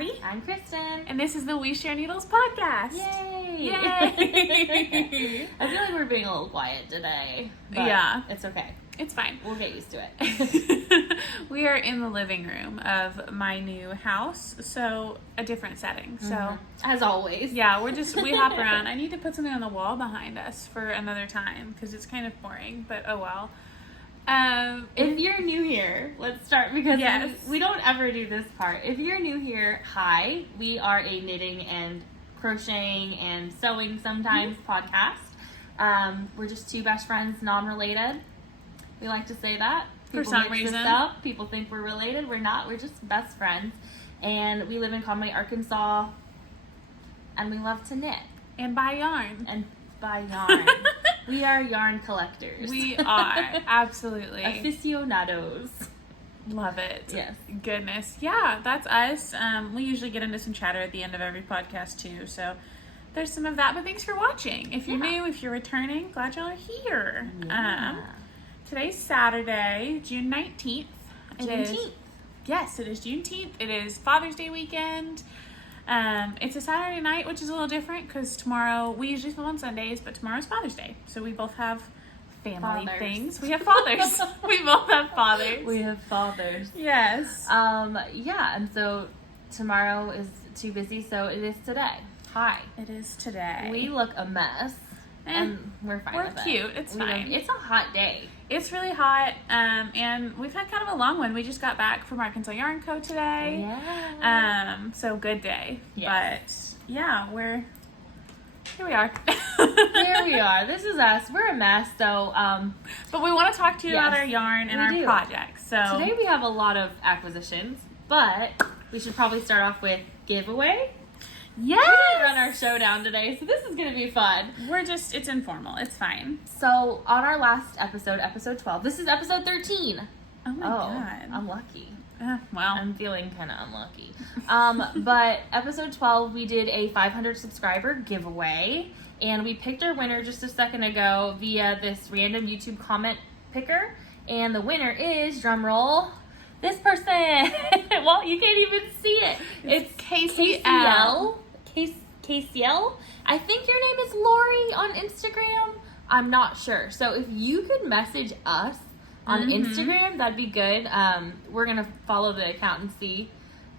Maddie. I'm Christen. And this is the We Share Needles podcast. Yay! Yay! I feel like we're being a little quiet today. But yeah. It's okay. It's fine. We'll get used to it. We are in the living room of my new house, so a different setting. So as always. Yeah, we hop around. I need to put something on the wall behind us for another time because it's kind of boring, but oh well. If you're new here, let's start because we don't ever do this part. If you're new here, hi. We are a knitting and crocheting and sewing sometimes podcast. We're just two best friends, non-related. We like to say that. For some reason. People think we're related. We're not. We're just best friends. And we live in Conway, Arkansas. And we love to knit. And buy yarn. And buy yarn. We are yarn collectors. We are. Absolutely. Aficionados. Love it. Yes. Goodness. Yeah, that's us. We usually get into some chatter at the end of every podcast too. So there's some of that. But thanks for watching. If you're new, if you're returning, glad y'all are here. Yeah. Today's Saturday, June 19th. Juneteenth. Yes, it is Juneteenth. It is Father's Day weekend. It's a Saturday night, which is a little different because tomorrow, we usually film on Sundays, but tomorrow's Father's Day. So we both have family things. We have fathers. We both have fathers. We have fathers. Yes. Yeah, and so tomorrow is too busy, so it is today. Hi. It is today. We look a mess. And we're fine with it. We're cute. It's fine. It's a hot day. It's really hot, and we've had kind of a long one. We just got back from Arkansas Yarn Co. today. Yeah. So good day. Yes. But yeah, here we are. Here we are. This is us. We're a mess, so but we want to talk to you about our yarn and our projects. So today we have a lot of acquisitions, but we should probably start off with giveaway. Yes! We didn't run our show down today, so this is going to be fun. It's informal. It's fine. So, on our last episode 12, this is episode 13. Oh my God. I'm lucky. Well. I'm feeling kind of unlucky. But episode 12, we did a 500 subscriber giveaway, and we picked our winner just a second ago via this random YouTube comment picker, and the winner is, drumroll, this person. Well, you can't even see it. It's KAYCIEL. KAYCIEL. I think your name is Lori on Instagram. I'm not sure. So if you could message us on Instagram, that'd be good. We're going to follow the account and see.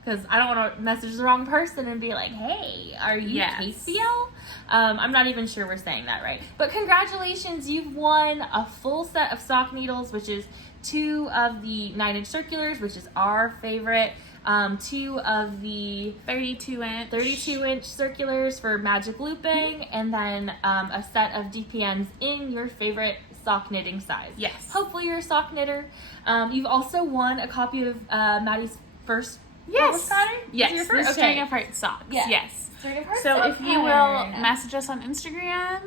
Because I don't want to message the wrong person and be like, hey, are you KAYCIEL? I'm not even sure we're saying that right. But congratulations, you've won a full set of sock needles, which is 2 of the 9-inch circulars, which is our favorite. 2 of the 32-inch circulars for magic looping, and then a set of DPNs in your favorite sock knitting size. Yes. Hopefully you're a sock knitter. You've also won a copy of Maddie's first pattern? Yes. Your first? String of Heart Socks. Yeah. Yes. So if you will message us on Instagram,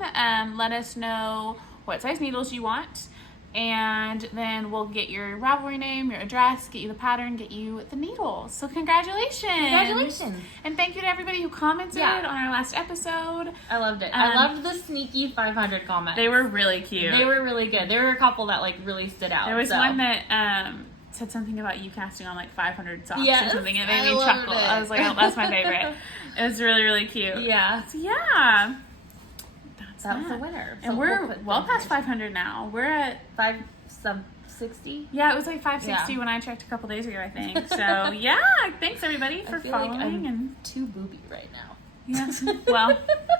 let us know what size needles you want, and then we'll get your Ravelry name, your address, get you the pattern, get you the needles. So congratulations. And thank you to everybody who commented on our last episode. I loved it. I loved the sneaky 500 comments. They were really cute. They were really good. There were a couple that really stood out. There was one that said something about you casting on 500 socks or something. It made me chuckle. I was like, oh, that's my favorite. It was really, really cute. Yeah. So yeah. That was the winner. So and we're well past 500 now. We're at 560. Yeah, it was 560 when I checked a couple days ago, I think. So yeah, thanks everybody for following. Like I'm too booby right now. Yes. Well,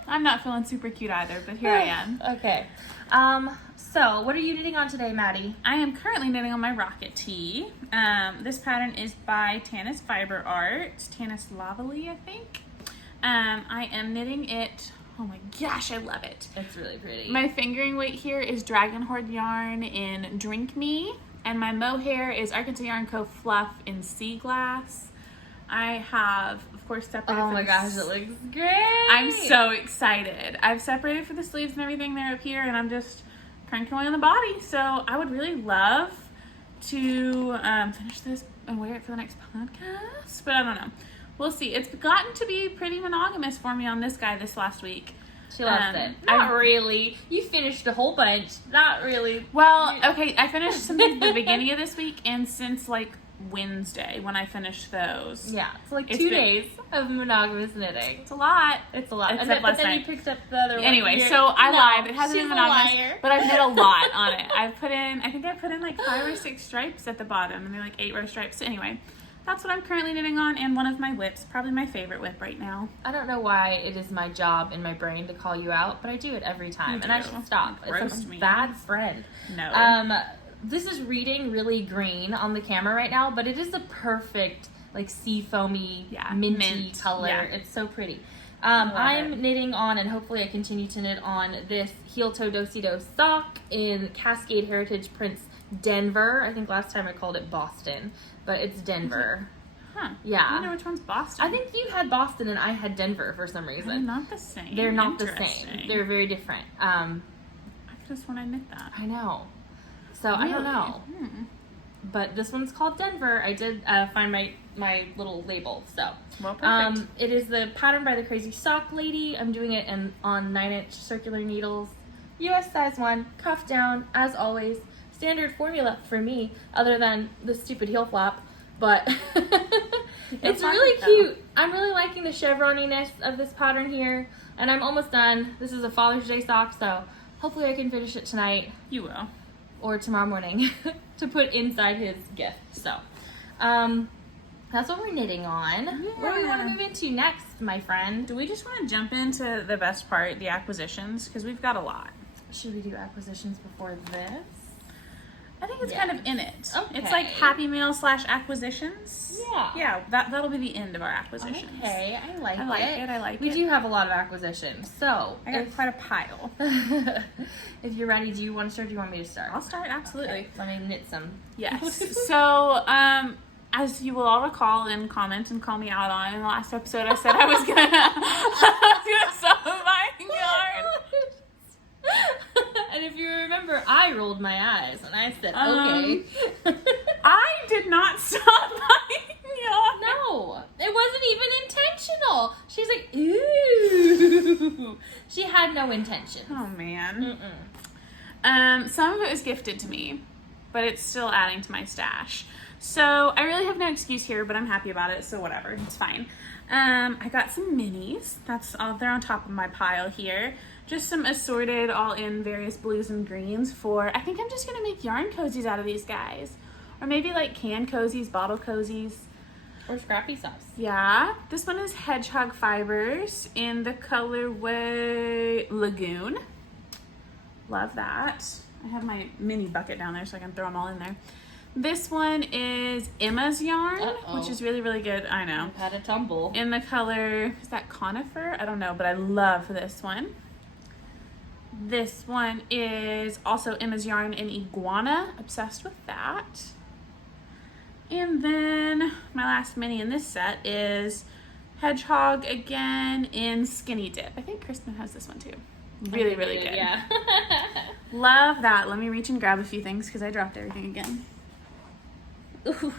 I'm not feeling super cute either, but here I am. Okay. So what are you knitting on today, Maddie? I am currently knitting on my rocket tee. This pattern is by Tanis Fiber Art. Tanis Lavely, I think. I am knitting it. Oh my gosh, I love it. It's really pretty. My fingering weight here is Dragon Hoard yarn in Drink Me, and my mohair is Arkansas Yarn Co. Fluff in Sea Glass. I have, of course, separated. Oh my gosh, it looks great. I'm so excited. I've separated for the sleeves and everything there up here, and I'm just cranking away on the body. So I would really love to finish this and wear it for the next podcast, but I don't know. We'll see. It's gotten to be pretty monogamous for me on this guy this last week. She loves it. Not really. You finished a whole bunch. Not really. Well, okay, I finished some at the beginning of this week, and since Wednesday when I finish those. Yeah, it's like It's 2 been- days of monogamous knitting. It's a lot. It's a lot. Except But last then night. you picked up the other one. Anyway, You're- so I No, lied. It hasn't she's been a monogamous, liar. but I've knit a lot on it. I think I put in like 5 or 6 stripes at the bottom, and they're like 8 row stripes. So anyway, that's what I'm currently knitting on, and one of my whips, probably my favorite whip right now. I don't know why it is my job in my brain to call you out, but I do it every time, and I do. should stop. You It's roast a me. bad friend. No. This is reading really green on the camera right now, but it is the perfect like sea foamy, minty mint. color. Yeah. It's so pretty. Love I'm it. knitting on, and hopefully I continue to knit on this heel toe do-si-do sock in Cascade Heritage Prints Denver. I think last time I called it Boston, but it's Denver. Huh. Yeah. I wonder which one's Boston. I think you had Boston and I had Denver for some reason. They're not the same. They're not the Interesting. same. They're very different. I could have sworn I knit that. I know. So I don't Really? know. But this one's called Denver. I did find my little label. So Well, perfect. it is the pattern by the Crazy Sock Lady. I'm doing it on 9-inch circular needles. US size 1, cuff down, as always. Standard formula for me, other than the stupid heel flap. But it's flap really it, though. cute. I'm really liking the chevroniness of this pattern here. And I'm almost done. This is a Father's Day sock, so hopefully I can finish it tonight You will. or tomorrow morning to put inside his gift. So that's what we're knitting on. What do we want to Yeah. move into next, my friend? Do we just want to jump into the best part, the acquisitions? Because we've got a lot. Should we do acquisitions before this? I think it's Yeah. kind of in it. Okay. It's like Happy Meal / acquisitions. Yeah. Yeah, that'll be the end of our acquisitions. Okay, I like I like it. I like We it. do have a lot of acquisitions. So, I got quite a pile. if you're ready, do you want to start or do you want me to start? I'll start, absolutely. Okay, let me knit some. Yes. So, as you will all recall and comment and call me out on in the last episode, I said I was gonna sew my yarn. And if you remember, I rolled my eyes and I said, okay. I did not sew my yarn. No, it wasn't even intentional. She's like, ooh. She had no intention. Oh man. Some of it was gifted to me, but it's still adding to my stash. So I really have no excuse here, but I'm happy about it, so whatever, it's fine. I got some minis. That's all. They're on top of my pile here. Just some assorted, all in various blues and greens for, I think I'm just gonna make yarn cozies out of these guys. Or maybe like can cozies, bottle cozies. Or Scrappy Socks. Yeah, this one is hedgehog fibers in the colorway Lagoon. Love that. I have my mini bucket down there so I can throw them all in there. This one is Emma's yarn, which is really, really good. I know. I've had a tumble. In the color, is that conifer? I don't know, but I love this one. This one is also Emma's yarn in Iguana. Obsessed with that. And then my last mini in this set is Hedgehog again in Skinny Dip. I think Christen has this one too. Really, really good. Yeah. Love that. Let me reach and grab a few things because I dropped everything again. Ooh.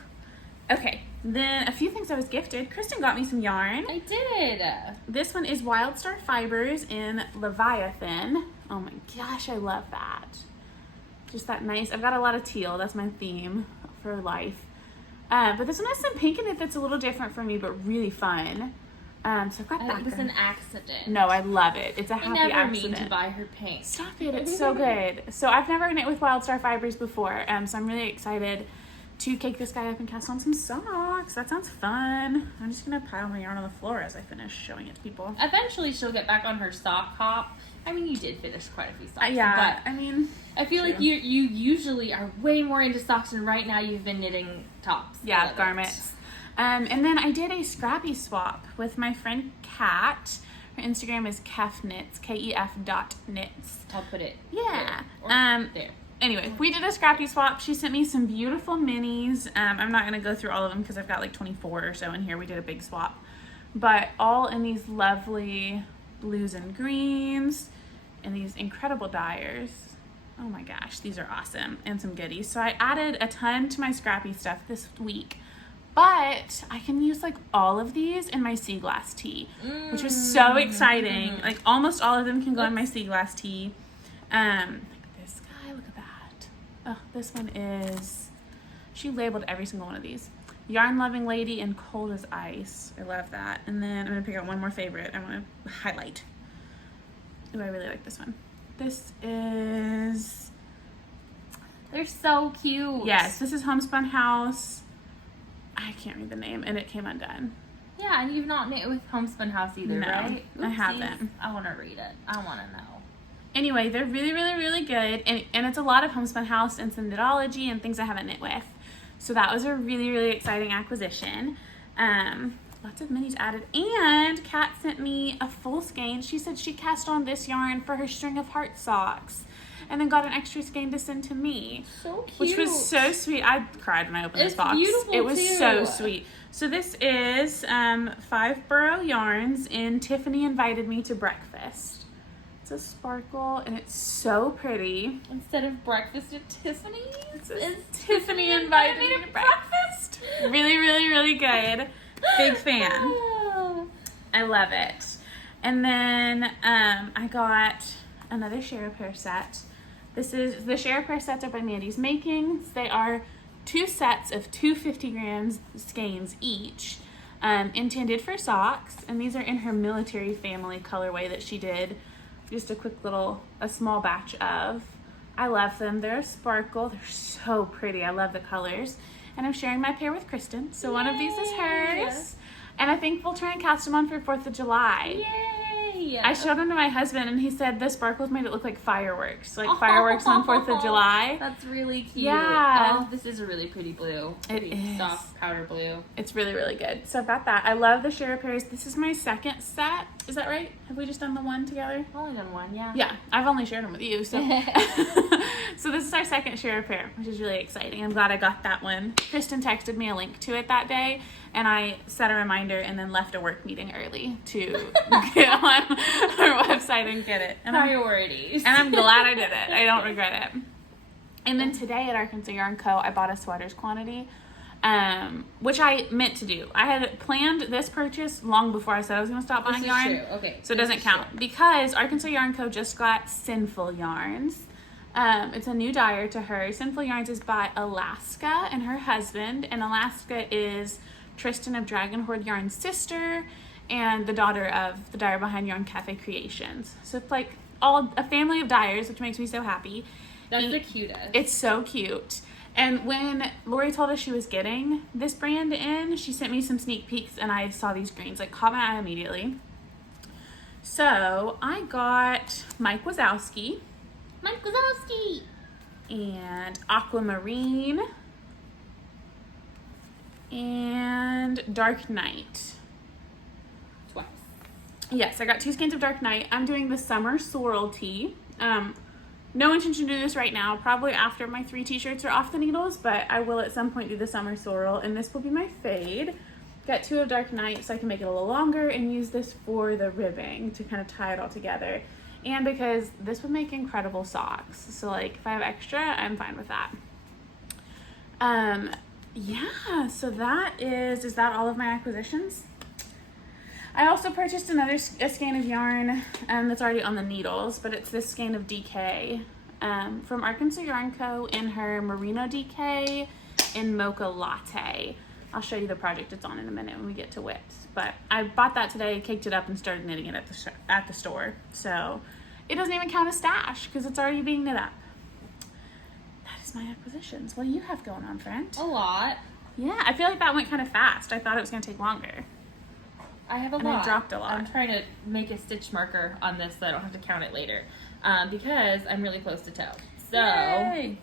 Okay, then a few things I was gifted. Christen got me some yarn. I did. This one is Wild Star Fibers in Leviathan. Oh my gosh, I love that. Just that nice, I've got a lot of teal. That's my theme for life. But this one has some pink in it that's a little different for me, but really fun. So I've got that. It was an accident. No, I love it. It's a happy I never accident. mean to buy her pink. Stop it, it's so good. So I've never knit with Wild Star Fibers before, so I'm really excited to cake this guy up and cast on some socks. That sounds fun. I'm just gonna pile my yarn on the floor as I finish showing it to people. Eventually, she'll get back on her sock hop. I mean, you did finish quite a few socks. Yeah, but I mean, I feel like you usually are way more into socks, and right now you've been knitting tops. I yeah, love it. garments. And then I did a scrappy swap with my friend Kat. Her Instagram is kefknits, KEF.knits. I'll put it. Yeah. There. Or there. Anyway, we did a scrappy swap. She sent me some beautiful minis. I'm not going to go through all of them because I've got like 24 or so in here. We did a big swap. But all in these lovely blues and greens and these incredible dyers. Oh my gosh, these are awesome. And some goodies. So I added a ton to my scrappy stuff this week. But I can use like all of these in my sea glass tea, which was so exciting. Like almost all of them can go in my sea glass tea. This guy, look at that. Oh, this one is, she labeled every single one of these. Yarn Loving Lady and Cold as Ice. I love that. And then I'm going to pick out one more favorite I want to highlight. Ooh, I really like this one. This is... They're so cute. Yes, this is Homespun House. I can't read the name, and it came undone. Yeah, and you've not knit with Homespun House either, No, right? I haven't. I want to read it. I want to know. Anyway, they're really, really, really good. And it's a lot of Homespun House and some knitology and things I haven't knit with. So that was a really, really exciting acquisition. Lots of minis added. And Kat sent me a full skein. She said she cast on this yarn for her string of heart socks. And then got an extra skein to send to me. So cute. Which was so sweet. I cried when I opened this box. Beautiful it was too. so sweet. So this is 5 Burrow yarns in Tiffany Invited Me to Breakfast. It's a sparkle and it's so pretty. Instead of breakfast at Tiffany's, it's Tiffany Invited Me to Breakfast. Really, really, really good. Big fan. I love it. And then I got another Share a Pair set. This is the Share a Pair sets are by Maddie's Makings. They are 2 sets of 250 grams skeins each, intended for socks. And these are in her military family colorway that she did just a small batch of. I love them. They're a sparkle. They're so pretty. I love the colors. And I'm sharing my pair with Christen. So one of these is hers. And I think we'll try and cast them on for 4th of July. Yay! I showed them to my husband and he said the sparkles made it look like fireworks. Like fireworks on 4th of July. That's really cute. Yeah. Oh, this is a really pretty blue. It Pretty is. soft powder blue. It's really, really good. So I've got that. I love the Share a Pairs. This is my second set. Is that right? Have we just done the one together? I've only done one, yeah. Yeah, I've only shared them with you. So so this is our second Share a Pair, which is really exciting. I'm glad I got that one. Christen texted me a link to it that day, and I set a reminder and then left a work meeting early to get on our website and get it. And Priorities. I'm glad I did it. I don't regret it. And then today at Arkansas Yarn Co., I bought a sweaters quantity, which I meant to do. I had planned this purchase long before I said I was going to stop buying yarn. True. Okay. So it doesn't count. Because Arkansas Yarn Co. just got Sinful Yarns. It's a new dyer to her. Sinful Yarns is by Alaska and her husband. And Alaska is Tristan of Dragon Hoard Yarn's sister and the daughter of the dyer behind Yarn Cafe Creations. So it's like a family of dyers, which makes me so happy. That's the cutest. It's so cute. And when Lori told us she was getting this brand in, she sent me some sneak peeks and I saw these greens, like caught my eye immediately. So I got Mike Wazowski. Mike Wazowski! And Aquamarine. And Dark Night. Twice. Yes, I got 2 skeins of Dark Night. I'm doing the Summer Sorrel tee. No intention to do this right now, probably after my 3 t-shirts are off the needles, but I will at some point do the Summer Sorrel, and this will be my fade. Got 2 of Dark Night so I can make it a little longer and use this for the ribbing to kind of tie it all together. And because this would make incredible socks. So like if I have extra, I'm fine with that. Yeah, so is that all of my acquisitions? I also purchased a skein of yarn that's already on the needles, but it's this skein of DK from Arkansas Yarn Co. in her Merino DK in Mocha Latte. I'll show you the project it's on in a minute when we get to whips. But I bought that today, caked it up, and started knitting it at the store. So it doesn't even count as stash because it's already being knit up. That is my acquisitions. What do you have going on, friend? A lot. Yeah, I feel like that went kind of fast. I thought it was going to take longer. I have a And lot. I dropped a lot. I'm trying to make a stitch marker on this so I don't have to count it later. Because I'm really close to toe. So, Yay.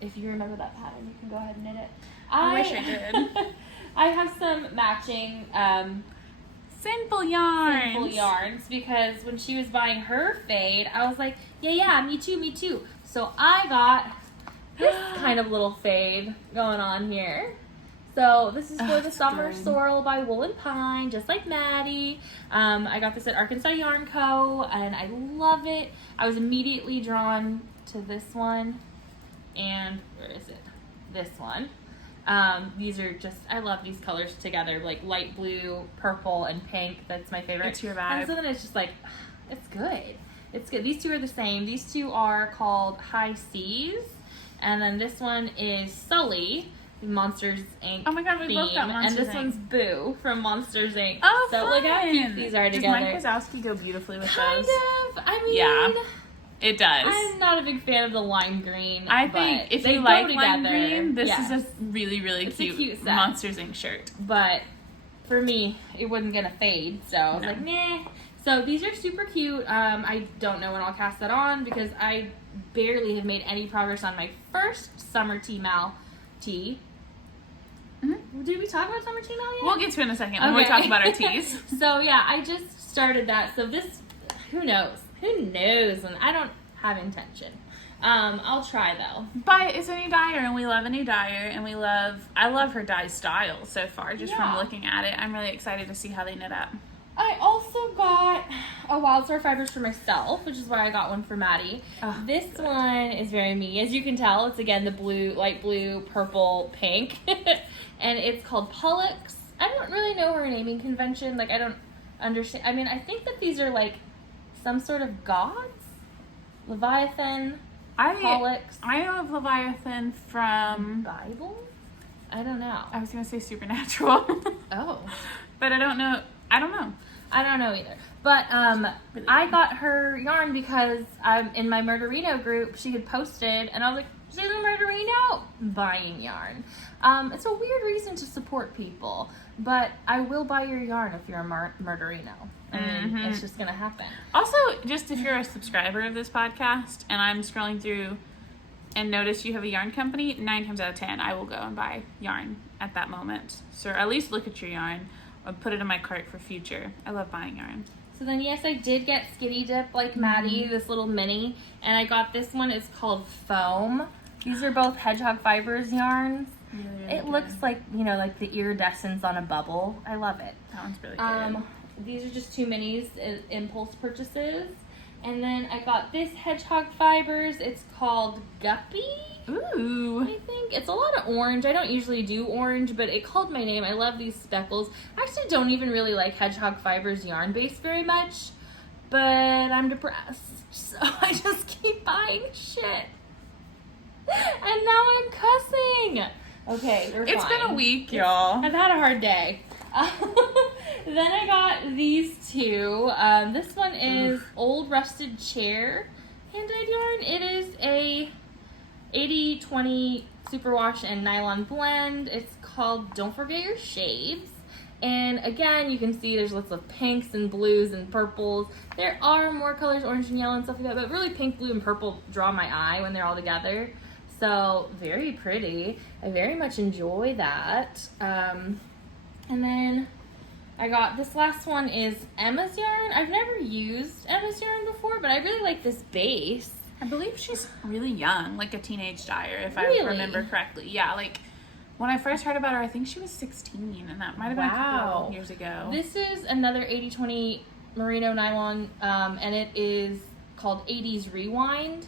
if you remember that pattern, you can go ahead and knit it. I wish I did. I have some matching Sinful yarns. Simple yarns because when she was buying her fade, I was like, yeah, me too. So I got this kind of little fade going on here. So this is for the Summer Sorrel by Wool and Pine, just like Maddie. I got this at Arkansas Yarn Co. and I love it. I was immediately drawn to this one. And where is it? This one. These are just, I love these colors together, like light blue, purple, and pink. That's my favorite. It's your vibe. And so then it's just like, it's good. It's good. These two are the same. These two are called High Seas. And then this one is Sully. Monsters Inc. Oh my god, we both got theme, Monsters and this Inc. one's Boo from Monsters Inc. Oh, so fun. look how cute these are together. Does Mike Wazowski go beautifully with Kind those? of. I mean, Yeah, it does. I'm not a big fan of the lime green. I think but if they you go like together. lime green, this Yes. is a really, really It's a cute, cute set. Monsters Inc. shirt. But for me, it wasn't gonna fade, so I was No. like, nah. So these are super cute. I don't know when I'll cast that on because I barely have made any progress on my first summer tea mal tee. Mm-hmm. Did we talk about summer tea mal yet? We'll get to it in a second when we talk about our teas. So yeah, I just started that. So this, who knows? Who knows? And I don't have intention. I'll try though. But it's a new dyer, and we love a new dyer, and I love her dye style so far, just from Yeah. looking at it. I'm really excited to see how they knit up. I also got a Wildstar Fibers for myself, which is why I got one for Maddie. Oh, this one is very me. As you can tell, it's again the blue, light blue, purple, pink. And it's called Pollux. I don't really know her naming convention. Like, I don't understand. I mean, I think that these are like some sort of gods? Leviathan, Pollux. I know of Leviathan from... Bible? I don't know. I was going to say Supernatural. Oh. But I don't know. I don't know. I don't know either. But I got her yarn because in my Murderino group, she had posted, and I was like, she's in Murderino buying yarn. It's a weird reason to support people, but I will buy your yarn if you're a Murderino. I mean, it's just going to happen. Also, just if you're a subscriber of this podcast, and I'm scrolling through and notice you have a yarn company, 9 times out of 10, I will go and buy yarn at that moment. So at least look at your yarn. Or put it in my cart for future. I love buying yarn. So then, yes, I did get Skinny Dip like Maddie, this little mini. And I got this one. It's called Foam. These are both Hedgehog Fibers yarns. Really, really It good. looks like, you know, like the iridescence on a bubble. I love it. That one's really good. These are just 2 minis, impulse purchases. And then I got this Hedgehog Fibers. It's called Guppy. Ooh. I think it's a lot of orange. I don't usually do orange, but it called my name. I love these speckles. I actually don't even really like Hedgehog Fibers yarn base very much, but I'm depressed, so I just keep buying shit. And now I'm cussing. Okay, we're It's fine. been a week, y'all. I've had a hard day. Then I got these 2. This one is Old Rusted Chair hand-dyed yarn. It is a 80-20 superwash and nylon blend. It's called Don't Forget Your Shades. And again, you can see there's lots of pinks and blues and purples. There are more colors, orange and yellow and stuff like that, but really pink, blue, and purple draw my eye when they're all together. So very pretty. I very much enjoy that. And then I got this last one is Emma's yarn. I've never used Emma's yarn before, but I really like this base. I believe she's really young, like a teenage dyer, if Really? I remember correctly. Yeah, like when I first heard about her, I think she was 16, and that might have been a couple of years ago. This is another 80-20 merino nylon, and it is called 80s Rewind.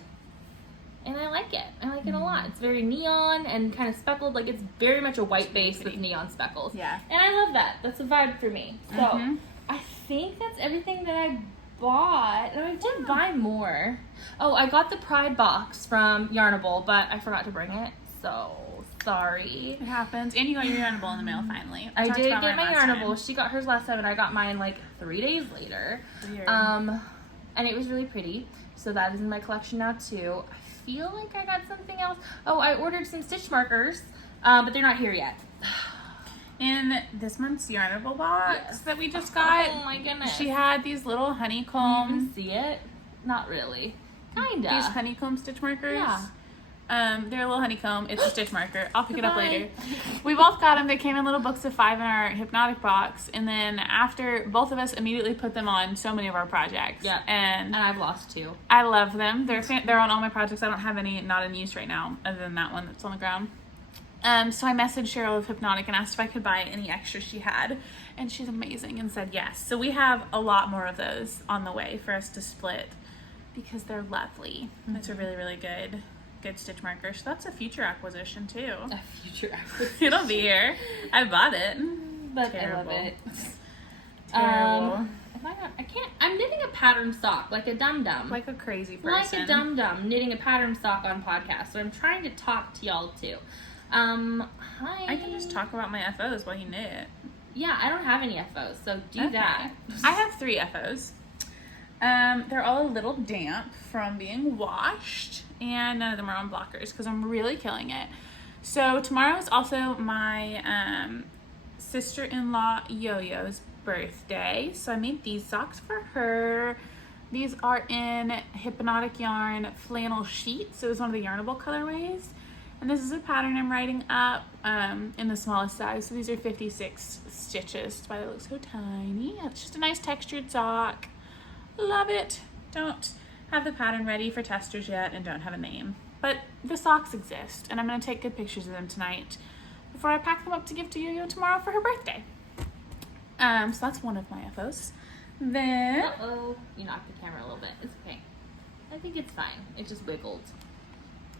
And I like it. I like it a lot. It's very neon and kind of speckled. Like, it's very much a white base with neon speckles. Yeah. And I love that. That's a vibe for me. So, I think that's everything that I bought. And I did buy more. Oh, I got the Pride box from Yarnable, but I forgot to bring it. So, sorry. It happens. And you got your Yarnable in the mail finally. I Talked did about get mine my last Yarnable. time. She got hers last time, and I got mine like 3 days later. Weird. And it was really pretty. So that is in my collection now too. I feel like I got something else. Oh, I ordered some stitch markers, but they're not here yet. In this month's Yarnable box that we just got, Oh my goodness. she had these little Can honeycomb, you see it? Not really. Kinda. these honeycomb stitch markers. Yeah. They're a little honeycomb. It's a stitch marker. I'll pick it up Goodbye. later. We both got them. They came in little books of 5 in our Hypnotic box. And then after, both of us immediately put them on so many of our projects. Yeah. And And I've lost 2. I love them. They're on all my projects. I don't have any not in use right now other than that one that's on the ground. So I messaged Cheryl of Hypnotic and asked if I could buy any extras she had. And she's amazing and said yes. So we have a lot more of those on the way for us to split because they're lovely. It's a really, really good stitch marker. So that's a future acquisition too. A future acquisition. It'll be here. I bought it. But Terrible. I love it. Terrible. I'm knitting a pattern sock, like a dum-dum. Like a crazy Like person. a dum-dum, knitting a pattern sock on podcast. So I'm trying to talk to y'all too. Hi. I can just talk about my FOs while you knit. Yeah, I don't have any FOs, so do that. I have 3 FOs. They're all a little damp from being washed, and none of them are on blockers because I'm really killing it. So tomorrow is also my sister-in-law Yo-Yo's birthday, so I made these socks for her. These are in Hypnotic yarn flannel sheet, so it's one of the Yarnable colorways. And this is a pattern I'm writing up in the smallest size. So these are 56 stitches. That's why they look so tiny. It's just a nice textured sock. Love it. Don't have the pattern ready for testers yet and don't have a name. But the socks exist, and I'm going to take good pictures of them tonight before I pack them up to give to Yo-Yo tomorrow for her birthday. So that's one of my FOs. Then... Uh-oh. You knocked the camera a little bit. It's okay. I think it's fine. It just wiggled.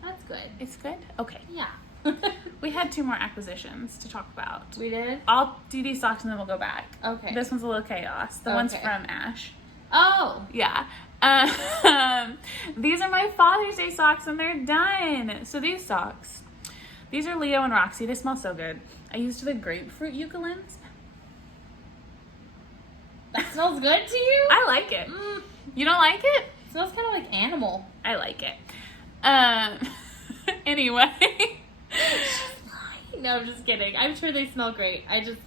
That's good. It's good? Okay. Yeah. We had 2 more acquisitions to talk about. We did? I'll do these socks and then we'll go back. Okay. This one's a little chaos. The one's from Ash. Oh! Yeah. These are my Father's Day socks and they're done. So these socks, these are Leo and Roxy. They smell so good. I used the grapefruit eucalypts. That smells good to you? I like it. You don't like it? It smells kind of like animal. I like it. Anyway. No, I'm just kidding. I'm sure they smell great. It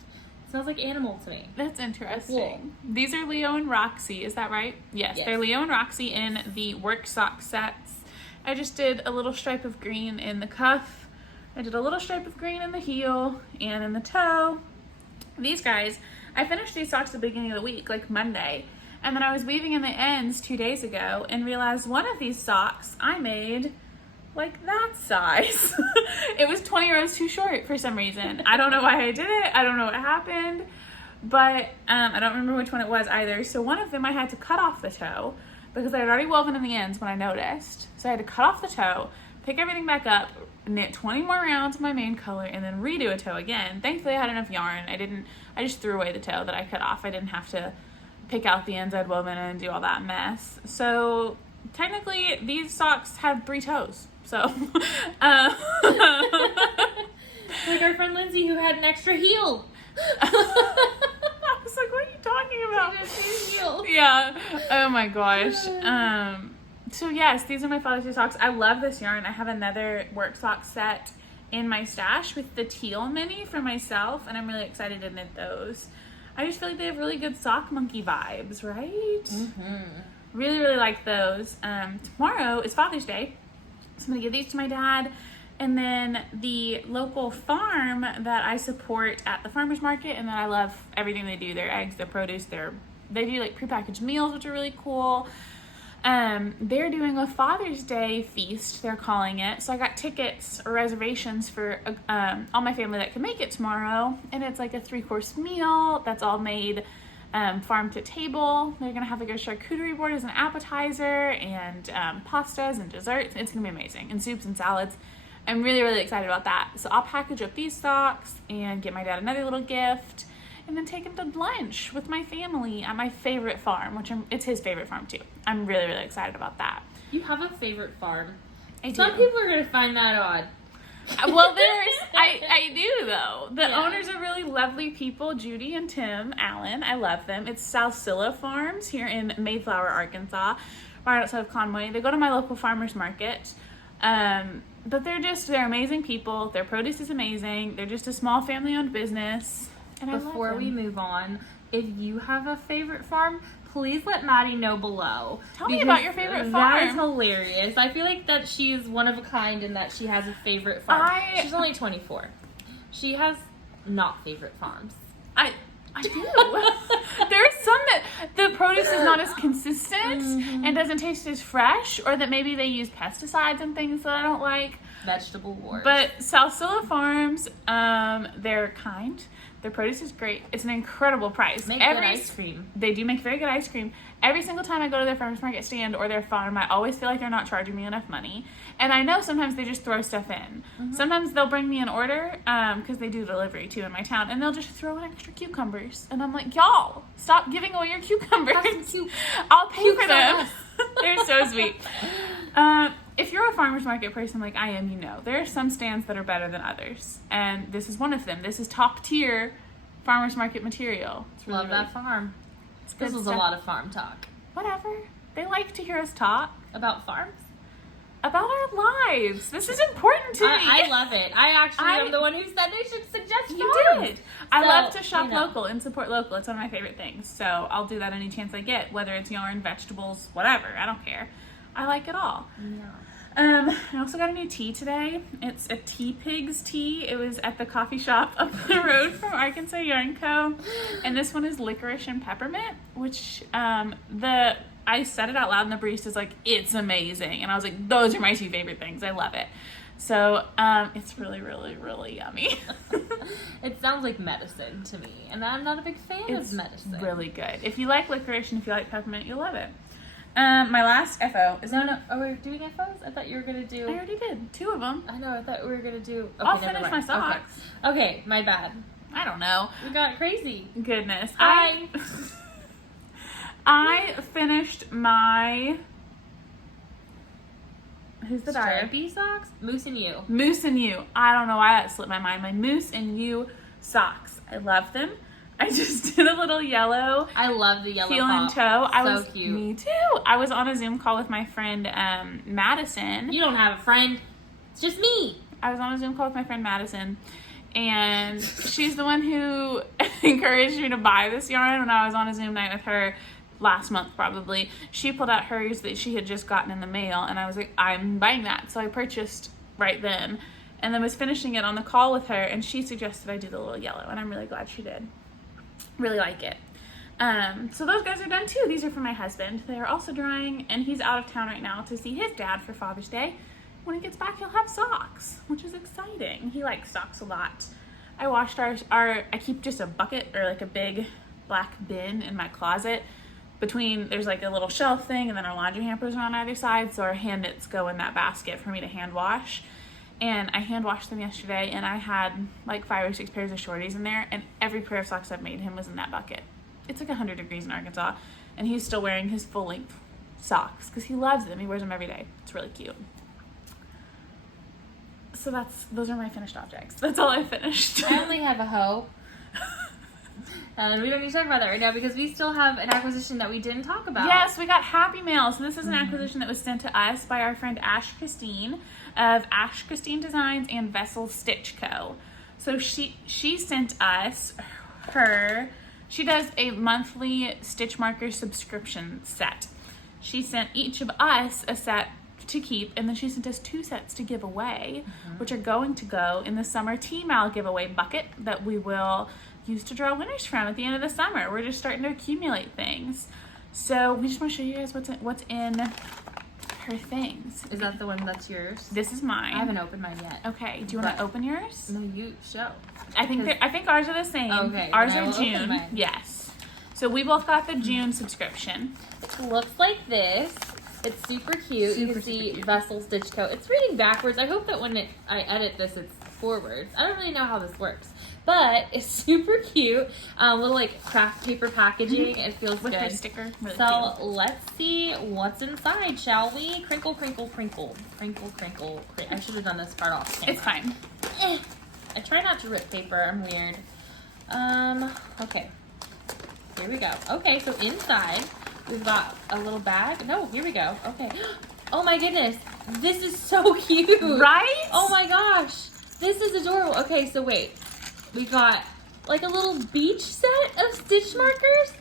smells like animal to me. That's interesting. Cool. These are Leo and Roxy. Is that right? Yes. They're Leo and Roxy in the work sock sets. I just did a little stripe of green in the cuff. I did a little stripe of green in the heel and in the toe. These guys, I finished these socks at the beginning of the week, like Monday. And then I was weaving in the ends 2 days ago and realized one of these socks I made like that size. It was 20 rows too short for some reason. I don't know why I did it. I don't know what happened. But I don't remember which one it was either. So one of them I had to cut off the toe because I had already woven in the ends when I noticed. So I had to cut off the toe, pick everything back up, knit 20 more rounds of my main color, and then redo a toe again. Thankfully I had enough yarn. I just threw away the toe that I cut off. I didn't have to pick out the ends I'd woven and do all that mess. So technically these socks have 3 toes. So like our friend Lindsay who had an extra heel. I was like, what are you talking about? Heel. Yeah. Oh my gosh. So yes, these are my Father's Day socks. I love this yarn. I have another work sock set in my stash with the teal mini for myself, and I'm really excited to knit those. I just feel like they have really good sock monkey vibes, right? Mm-hmm. Really, really like those. Tomorrow is Father's Day, so I'm gonna give these to my dad. And then the local farm that I support at the farmer's market, and that I love everything they do, their eggs, their produce, they do like prepackaged meals, which are really cool. They're doing a Father's Day feast, they're calling it. So I got tickets or reservations for all my family that can make it tomorrow. And it's like a 3-course meal that's all made farm to table. They're gonna have like a charcuterie board as an appetizer, and pastas and desserts. It's gonna be amazing, and soups and salads. I'm really, really excited about that. So I'll package up these socks and get my dad another little gift, and then take him to lunch with my family at my favorite farm, it's his favorite farm too. I'm really, really excited about that. You have a favorite farm. I do. Some people are going to find that odd. Well, I do though. The owners are really lovely people, Judy and Tim Allen. I love them. It's Salsilla Farms here in Mayflower, Arkansas, right outside of Conway. They go to my local farmer's market. But they're amazing people. Their produce is amazing. They're just a small family-owned business. And Before we move on, if you have a favorite farm, please let Maddie know below. Tell me about your favorite farm. That is hilarious. I feel like that she is one of a kind in that she has a favorite farm. She's only 24. She has not favorite farms. I do. There's some that the produce is not as consistent and doesn't taste as fresh, or that maybe they use pesticides and things that I don't like. Vegetable wars. But Salsilla Farms, they're kind. Their produce is great. It's an incredible price. Make good ice cream. They do make very good ice cream. Every single time I go to their farmer's market stand or their farm, I always feel like they're not charging me enough money. And I know sometimes they just throw stuff in. Sometimes they'll bring me an order, because they do delivery too in my town, and they'll just throw in extra cucumbers. And I'm like, y'all, stop giving away your cucumbers. I'll pay for them. They're so sweet. if you're a farmer's market person like I am, you know, there are some stands that are better than others. And this is one of them. This is top tier farmer's market material. It's really, Love that farm. This was stuff. a lot of farm talk. Whatever. They like to hear us talk. About farms? About our lives. This is important to me. I love it. I actually am the one who said they should suggest farms. You did. I love to shop you know. local and support local. It's one of my favorite things. So I'll do that any chance I get, whether it's yarn, vegetables, whatever. I don't care. I like it all. Yeah. I also got a new tea today. It's a Tea Pigs tea. It was at the coffee shop up the road from Arkansas Yarn Co. And this one is licorice and peppermint, which I said it out loud and the barista's like, it's amazing. And I was like, those are my two favorite things. I love it. So it's really, really, really yummy. It sounds like medicine to me. And I'm not a big fan of medicine. It's really good. If you like licorice and if you like peppermint, you'll love it. My last FO is... No. Are we doing FOs? I thought you were going to do... I already did. 2 of them. I know. I thought we were going to do... Okay, I'll finish my socks. Okay, my bad. I don't know. We got crazy. Goodness. I finished my... Who's the dyer? Stripy Socks? Moose and You. Moose and You. I don't know why that slipped my mind. My Moose and You socks. I love them. I just did a little yellow. I love the yellow heel and pop. toe. Cute. Me too. I was on a Zoom call with my friend Madison. You don't have a friend. It's just me. I was on a Zoom call with my friend Madison, and she's the one who encouraged me to buy this yarn when I was on a Zoom night with her last month probably. She pulled out hers that she had just gotten in the mail, and I was like, I'm buying that. So I purchased right then, and then was finishing it on the call with her, and she suggested I do the little yellow, and I'm really glad she did. Really like it. So those guys are done too. These are for my husband. They are also drying, and he's out of town right now to see his dad for Father's Day. When he gets back, he'll have socks, which is exciting. He likes socks a lot. I washed I keep just a bucket or like a big black bin in my closet. There's like a little shelf thing, and then our laundry hampers are on either side, so our hand knits go in that basket for me to hand wash. And I hand washed them yesterday, and I had like 5 or 6 pairs of shorties in there, and every pair of socks I've made him was in that bucket. It's like 100 degrees in Arkansas, and he's still wearing his full-length socks because he loves them. He wears them every day. It's really cute. So those are my finished objects. That's all I finished. I only have a hoe. And we don't need to talk about that right now because we still have an acquisition that we didn't talk about. Yes, we got Happy Mail. So this is an acquisition that was sent to us by our friend Christen of Christen Designs and Vessel Stitch Co. So she sent us she does a monthly stitch marker subscription set. She sent each of us a set to keep, and then she sent us 2 sets to give away, which are going to go in the summer T-Mail giveaway bucket that we will use to draw winners from at the end of the summer. We're just starting to accumulate things. So we just want to show you guys what's in her things. Is that the one that's yours? This is mine. I haven't opened mine yet. Okay, do you want to open yours? No, you show. I think ours are the same. Okay, ours then I are will open June. mine. Yes. So we both got the June subscription. It looks like this. It's super cute. You can see Vessel Stitch Co. It's reading backwards. I hope that when I edit this, it's forwards. I don't really know how this works. But it's super cute. Little like craft paper packaging. It feels With good. her sticker. Really So cute. let's see what's inside, shall we? Crinkle, crinkle, crinkle. Crinkle, crinkle. I should have done this part off camera. It's fine. I try not to rip paper. I'm weird. Okay. Here we go. Okay, so inside we've got a little bag. No, here we go. Okay. Oh my goodness. This is so cute. Right? Oh my gosh. This is adorable. Okay, so wait. We got like a little beach set of stitch markers.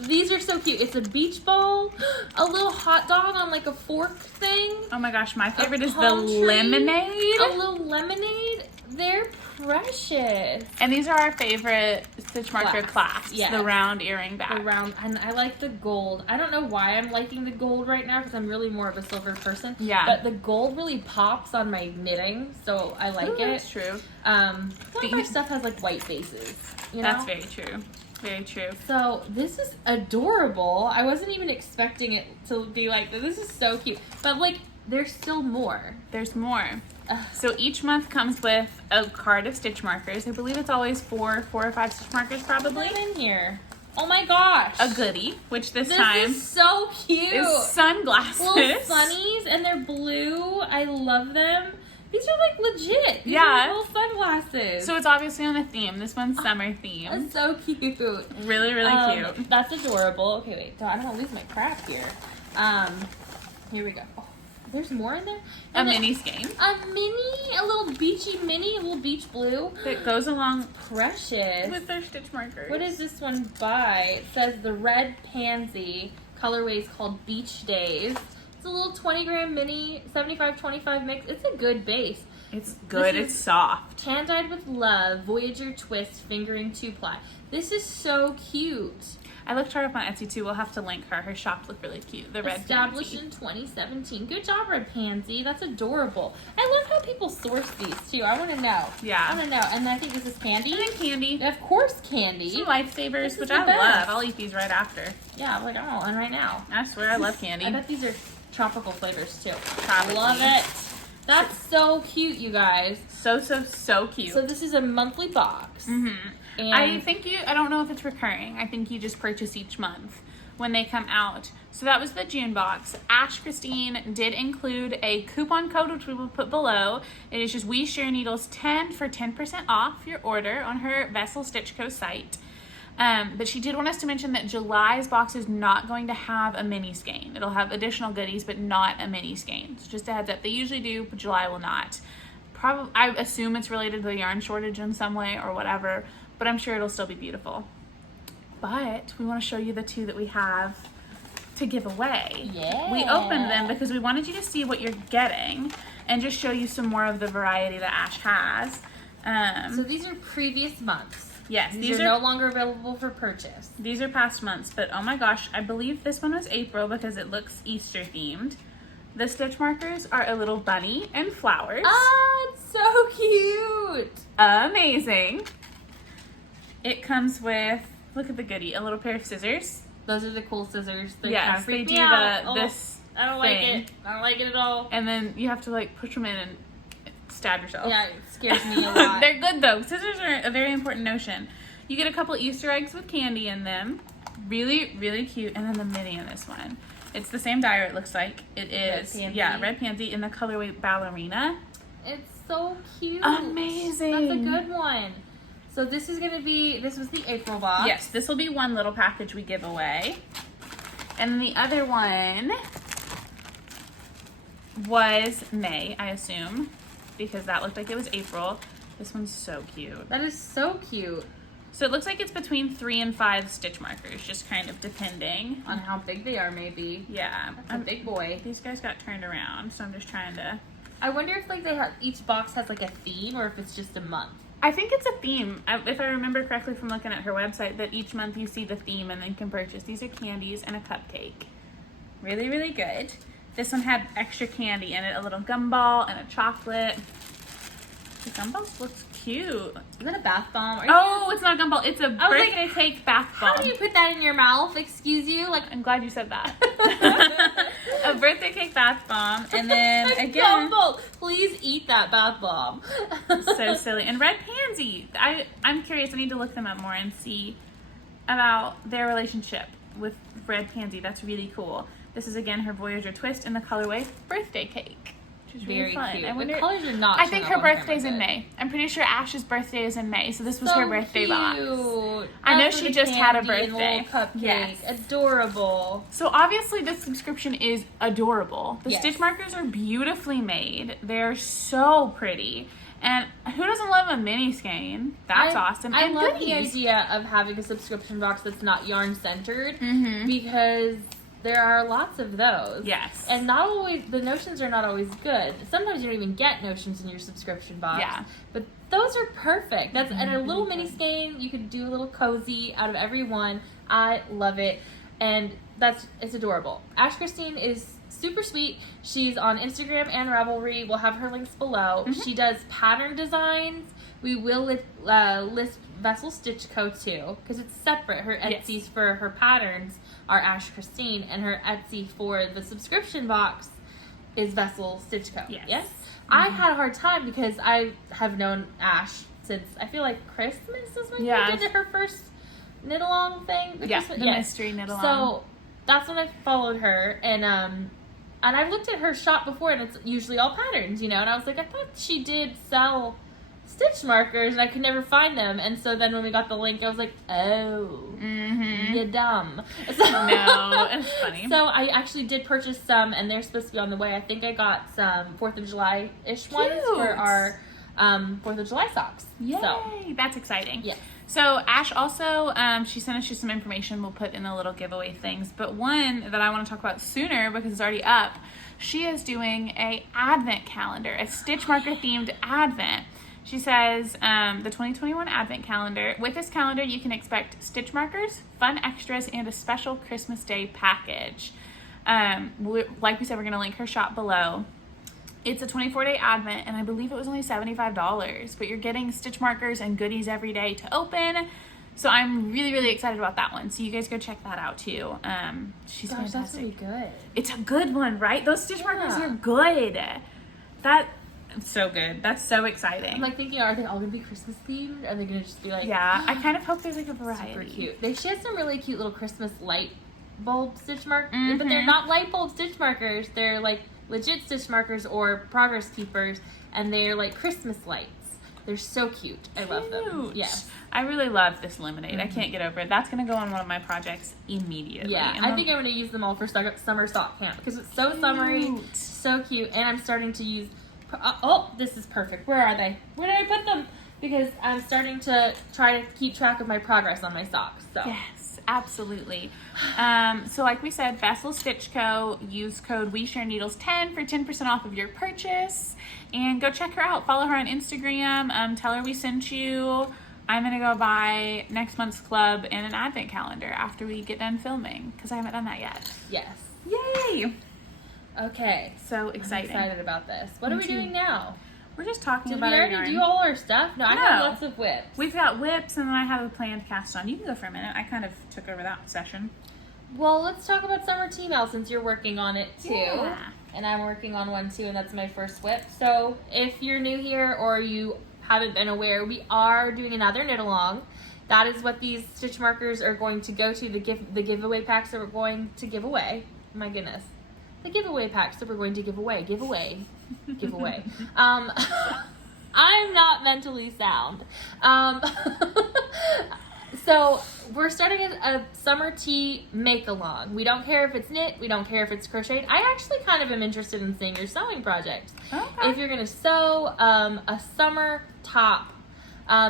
These are so cute. It's a beach ball, a little hot dog on like a fork thing. Oh my gosh, my favorite is the palm tree, lemonade. A little lemonade. They're precious. And these are our favorite stitch marker clasps. Yes. The round earring back. The round, and I like the gold. I don't know why I'm liking the gold right now because I'm really more of a silver person. Yeah. But the gold really pops on my knitting, so I like it. That's true. A lot of our stuff has like white faces. You know? That's very true. Very true. So this is adorable. I wasn't even expecting it to be like this. This is so cute. But like, there's still more. There's more. So each month comes with a card of stitch markers. I believe it's always 4 or 5 stitch markers probably. Put them in here. Oh my gosh. a goodie, which this time is so cute. is sunglasses. Little sunnies, and they're blue. I love them. These are like legit. These Yeah. are little sunglasses. So it's obviously on a theme. This one's summer themed. That's so cute. Really, really cute. That's adorable. Okay, wait. So I don't want to lose my crap here. Here we go. Oh, there's more in there? A mini skein. A little beachy mini, a little beach blue. That goes along Precious. with their stitch markers. What is this one by? It says the Red Pansy. Colorway is called Beach Days. It's a little 20 gram mini, 75-25 mix. It's a good base. It's good. It's soft. Hand-dyed with love, Voyager twist, fingering 2-ply. This is so cute. I looked her up on Etsy too. We'll have to link her. Her shop looked really cute. The Red Established Pansy. in 2017. Good job, Red Pansy. That's adorable. I love how people source these too. I want to know. Yeah. I want to know. And I think this is candy. And then candy. Of course, candy. Some lifesavers, This which is the I best. love. I'll eat these right after. Yeah, I'm like, I want one right now. I swear I love candy. I bet these are tropical flavors too. Probably. Love it. That's so cute, you guys. So cute. So this is a monthly box. Mm-hmm. And I don't know if it's recurring. I think you just purchase each month when they come out. So that was the June box. Christine did include a coupon code, which we will put below. It is just We Share Needles 10 for 10% off your order on her Vessel Stitch Co. site. But she did want us to mention that July's box is not going to have a mini skein. It'll have additional goodies, but not a mini skein. So just a heads up. They usually do, but July will not. I assume it's related to the yarn shortage in some way or whatever, but I'm sure it'll still be beautiful. But we want to show you the two that we have to give away. Yeah. We opened them because we wanted you to see what you're getting and just show you some more of the variety that Ash has. So these are previous months. Yes, These are no longer available for purchase. These are past months, but oh my gosh, I believe this one was April because it looks Easter themed. The stitch markers are a little bunny and flowers. Ah, it's so cute. Amazing. It comes with, look at the goodie, a little pair of scissors. Those are the cool scissors. They kind Yes, of they freak do me out. this I don't like thing. it. I don't like it at all. And then you have to like push them in and stab yourself. Yeah, it scares me a lot. They're good though. Scissors are a very important notion. You get a couple Easter eggs with candy in them. Really, really cute. And then the mini in this one. It's the same dyer, it looks like. It is, Red Pansy in the colorway Ballerina. It's so cute. Amazing. That's a good one. So this is going to be, this was the April box. Yes, this will be one little package we give away. And the other one was May, I assume, because that looked like it was April. This one's so cute. That is so cute. So it looks like it's between 3 and 5 stitch markers, just kind of depending On how big they are, maybe. Yeah. That's a big boy. These guys got turned around, so I'm just trying to... I wonder if like they have, each box has like a theme or if it's just a month. I think it's a theme. If I remember correctly from looking at her website, that each month you see the theme and then can purchase. These are candies and a cupcake. Really, really good. This one had extra candy in it, a little gumball and a chocolate. The gumball looks cute. Is that a bath bomb? Oh, it's not a gumball. It's a I was birthday cake bath bomb. How do you put that in your mouth? Excuse you? Like I'm glad you said that. A birthday cake bath bomb. And then again... Gumball. Please eat that bath bomb. So silly. And Red Pansy. I'm curious. I need to look them up more and see about their relationship with Red Pansy. That's really cool. This is again her Voyager twist in the colorway Birthday Cake. Which is Very really fun. cute. I wonder, the colors are not. I think showing her up on birthday's camera in good. May. I'm pretty sure Ash's birthday is in May, so this was her birthday cute. box. I know That's she with just the had a candy and birthday. little cupcake. Yes. Adorable. So obviously this subscription is adorable. The Yes. stitch markers are beautifully made. They're so pretty. And who doesn't love a mini skein? That's awesome. I And love goodies. the idea of having a subscription box that's not yarn centered Mhm. because there are lots of those. Yes. And not always, the notions are not always good. Sometimes you don't even get notions in your subscription box. Yeah. But those are perfect. That's and a little mini skein. You could do a little cozy out of every one. I love it. And it's adorable. Christine is super sweet. She's on Instagram and Ravelry. We'll have her links below. Mhm. She does pattern designs. We will list Vessel Stitch Co. too, because it's separate. Her Yes. Etsy's for her patterns are Christine, and her Etsy for the subscription box is Vessel Stitch Co. Yes. I had a hard time because I have known Ash since I feel like Christmas is when Yeah. she did her first knit-along thing. The mystery knit-along. So that's when I followed her, and I've looked at her shop before, and it's usually all patterns, and I was like, I thought she did sell stitch markers, and I could never find them, and so then when we got the link, I was like, oh, you're dumb. So, no, it's funny. So I actually did purchase some, and they're supposed to be on the way. I think I got some 4th of July-ish ones for our 4th of July socks. Yay, so, that's exciting. Yeah. So Ash also, she sent us just some information we'll put in the little giveaway things, but one that I want to talk about sooner because it's already up, she is doing a advent calendar, a stitch marker themed advent. She says the 2021 advent calendar. With this calendar, you can expect stitch markers, fun extras, and a special Christmas Day package. Like we said, we're going to link her shop below. It's a 24-day advent, and I believe it was only $75, but you're getting stitch markers and goodies every day to open. So I'm really, really excited about that one. So you guys go check that out too. She's fantastic. That's really good. It's a good one, right? Those stitch markers are good. It's so good. That's so exciting. I'm like thinking, are they all gonna be Christmas themed? Are they gonna just be like? Yeah, I kind of hope there's like a variety. Super cute. She has some really cute little Christmas light bulb stitch markers, but they're not light bulb stitch markers. They're like legit stitch markers or progress keepers, and they're like Christmas lights. They're so cute. I love them. Yes. I really love this lemonade. I can't get over it. That's going to go on one of my projects immediately. Yeah, I think I'm going to use them all for summer sock camp because it's so summery, so cute, and I'm starting to use... oh, this is perfect. Where are they? Where did I put them? Because I'm starting to try to keep track of my progress on my socks. So. Yes, absolutely. So like we said, Best Little Stitch Co. Use code WeShareNeedles10 for 10% off of your purchase. And go check her out. Follow her on Instagram. Tell her we sent you. I'm going to go buy next month's club and an advent calendar after we get done filming because I haven't done that yet. Yes. Yay! Okay. So exciting. I'm excited about this. What are we doing now? We're just talking Did about we our already yarn. do all our stuff? No, I have lots of whips. We've got whips, and then I have a planned cast on. You can go for a minute. I kind of took over that session. Well, let's talk about summer tea mail since you're working on it too. Yeah. And I'm working on one too, and that's my first whip. So if you're new here or you haven't been aware, we are doing another knit along. That is what these stitch markers are going to go to, the giveaway packs that we're going to give away. My goodness. The giveaway packs that we're going to give away. I'm not mentally sound. So we're starting a summer tea make-along. We don't care if it's knit. We don't care if it's crocheted. I actually kind of am interested in seeing your sewing projects. Okay. If you're going to sew a summer top,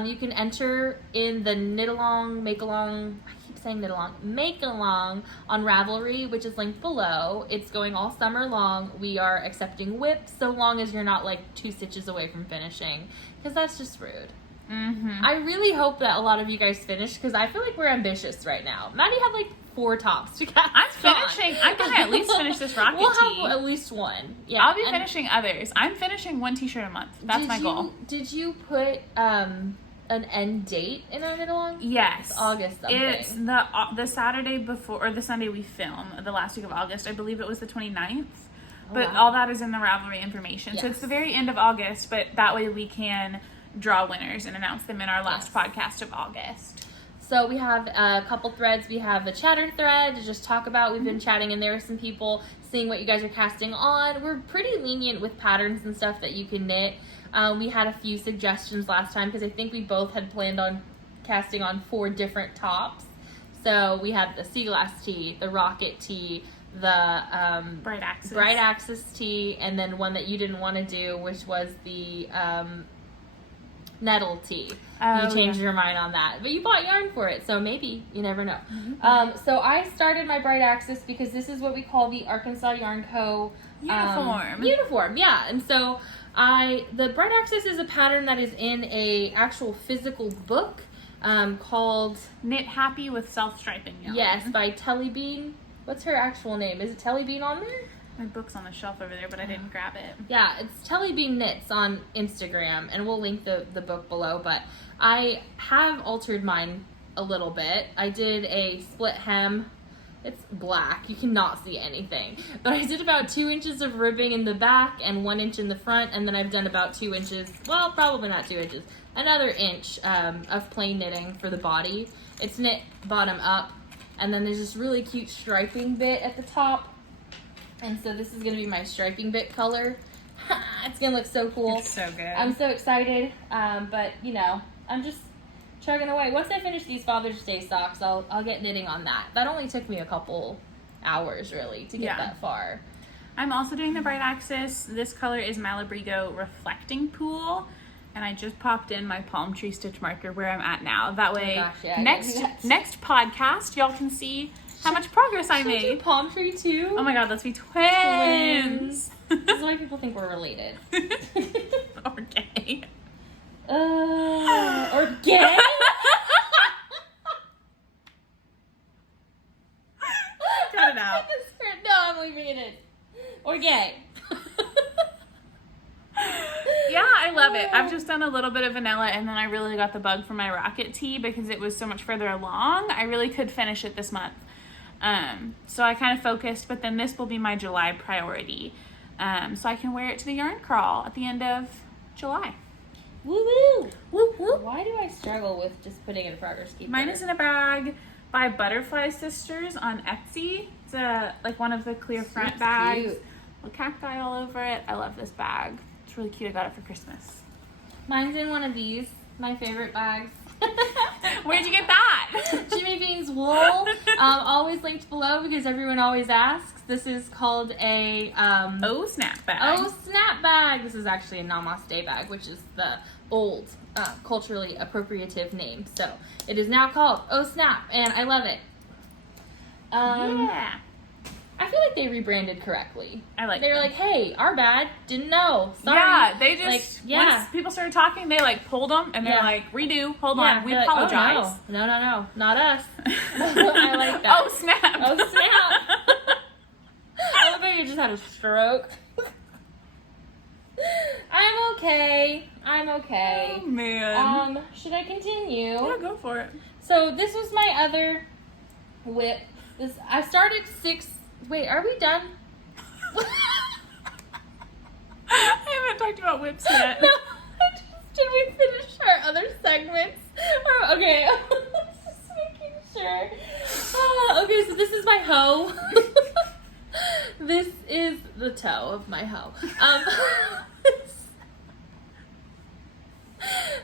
you can enter in the knit-along, make-along, I keep saying knit-along, make-along on Ravelry, which is linked below. It's going all summer long. We are accepting whips so long as you're not like 2 stitches away from finishing, because that's just rude. I really hope that a lot of you guys finish because I feel like we're ambitious right now. Maddie had like 4 tops to cast. I'm finishing. I'm gonna at least finish this rocket we'll tee. have at least one. Yeah, I'll be finishing others. I'm finishing 1 t-shirt a month. That's my goal. Did you put an end date in our knit along? Yes, it's August something. It's the Saturday before or the Sunday we film. The last week of August. I believe it was the 29th. But all that is in the Ravelry information. Yes. So it's the very end of August. But that way we can draw winners and announce them in our last podcast of August. So we have a couple threads. We have a chatter thread to just talk about. We've been chatting, and there are some people seeing what you guys are casting on. We're pretty lenient with patterns and stuff that you can knit. We had a few suggestions last time because I think we both had planned on casting on 4 different tops. So we had the sea glass tee, the rocket tee, the bright axis tee, and then one that you didn't want to do, which was the nettle tee. You changed your mind on that, but you bought yarn for it, so maybe, you never know. So I started my bright axis because this is what we call the Arkansas Yarn Co. uniform, yeah. And so the bright axis is a pattern that is in a actual physical book called Knit Happy with Self-Striping Yarn. Yes, by Telly Bean. What's her actual name? Is it Telly Bean on there? My book's on the shelf over there, but I didn't grab it. Yeah, it's Telly Bean Knits on Instagram, and we'll link the book below, but I have altered mine a little bit. I did a split hem It's black. You cannot see anything. But I did about 2 inches of ribbing in the back and 1 inch in the front. And then I've done about 2 inches. Well, probably not 2 inches. Another inch of plain knitting for the body. It's knit bottom up. And then there's this really cute striping bit at the top. And so this is going to be my striping bit color. It's going to look so cool. It's so good. I'm so excited. But, you know, I'm just chugging away. Once I finish these Father's Day socks, I'll get knitting on that. That only took me a couple hours, really, to get that far. I'm also doing the Bright Axis. This color is Malabrigo Reflecting Pool. And I just popped in my palm tree stitch marker where I'm at now. That way, next podcast, y'all can see how much progress I made. Should we do palm tree too? Oh my god, let's be twins. This is why people think we're related. Or gay. Or gay? Cut it out. No, I'm leaving it in. Or gay. Yeah, I love it. I've just done a little bit of vanilla, and then I really got the bug for my rocket tee because it was so much further along. I really could finish it this month. So I kind of focused, but then this will be my July priority. So I can wear it to the yarn crawl at the end of July. Woo-woo! Whoop, whoop. Why do I struggle with just putting in a progress keeper? Mine is in a bag by Butterfly Sisters on Etsy. It's like one of the clear front bags. Cute. With cacti all over it. I love this bag. It's really cute. I got it for Christmas. Mine's in one of these, my favorite bags. Where'd you get that? Jimmy Bean's wool. Always linked below because everyone always asks. This is called a Oh Snap bag. Oh Snap bag. This is actually a Namaste bag, which is the old culturally appropriative name. So it is now called Oh Snap, and I love it. Yeah. I feel like they rebranded correctly. I like They were them. like, hey, our bad. Didn't know. Sorry. Yeah, they just, like, yeah. once people started talking, they like pulled them and they're like, redo, hold on, we they're like, apologize. Oh, no, not us. I like that. Oh, snap. Oh, snap. I love how you just had a stroke. I'm okay. Oh, man. Should I continue? Yeah, go for it. So this was my other whip. I started 6. Wait, are we done? I haven't talked about whips yet. No. Did we finish our other segments? Okay. Just making sure. Okay, so this is my hoe. This is the toe of my hoe.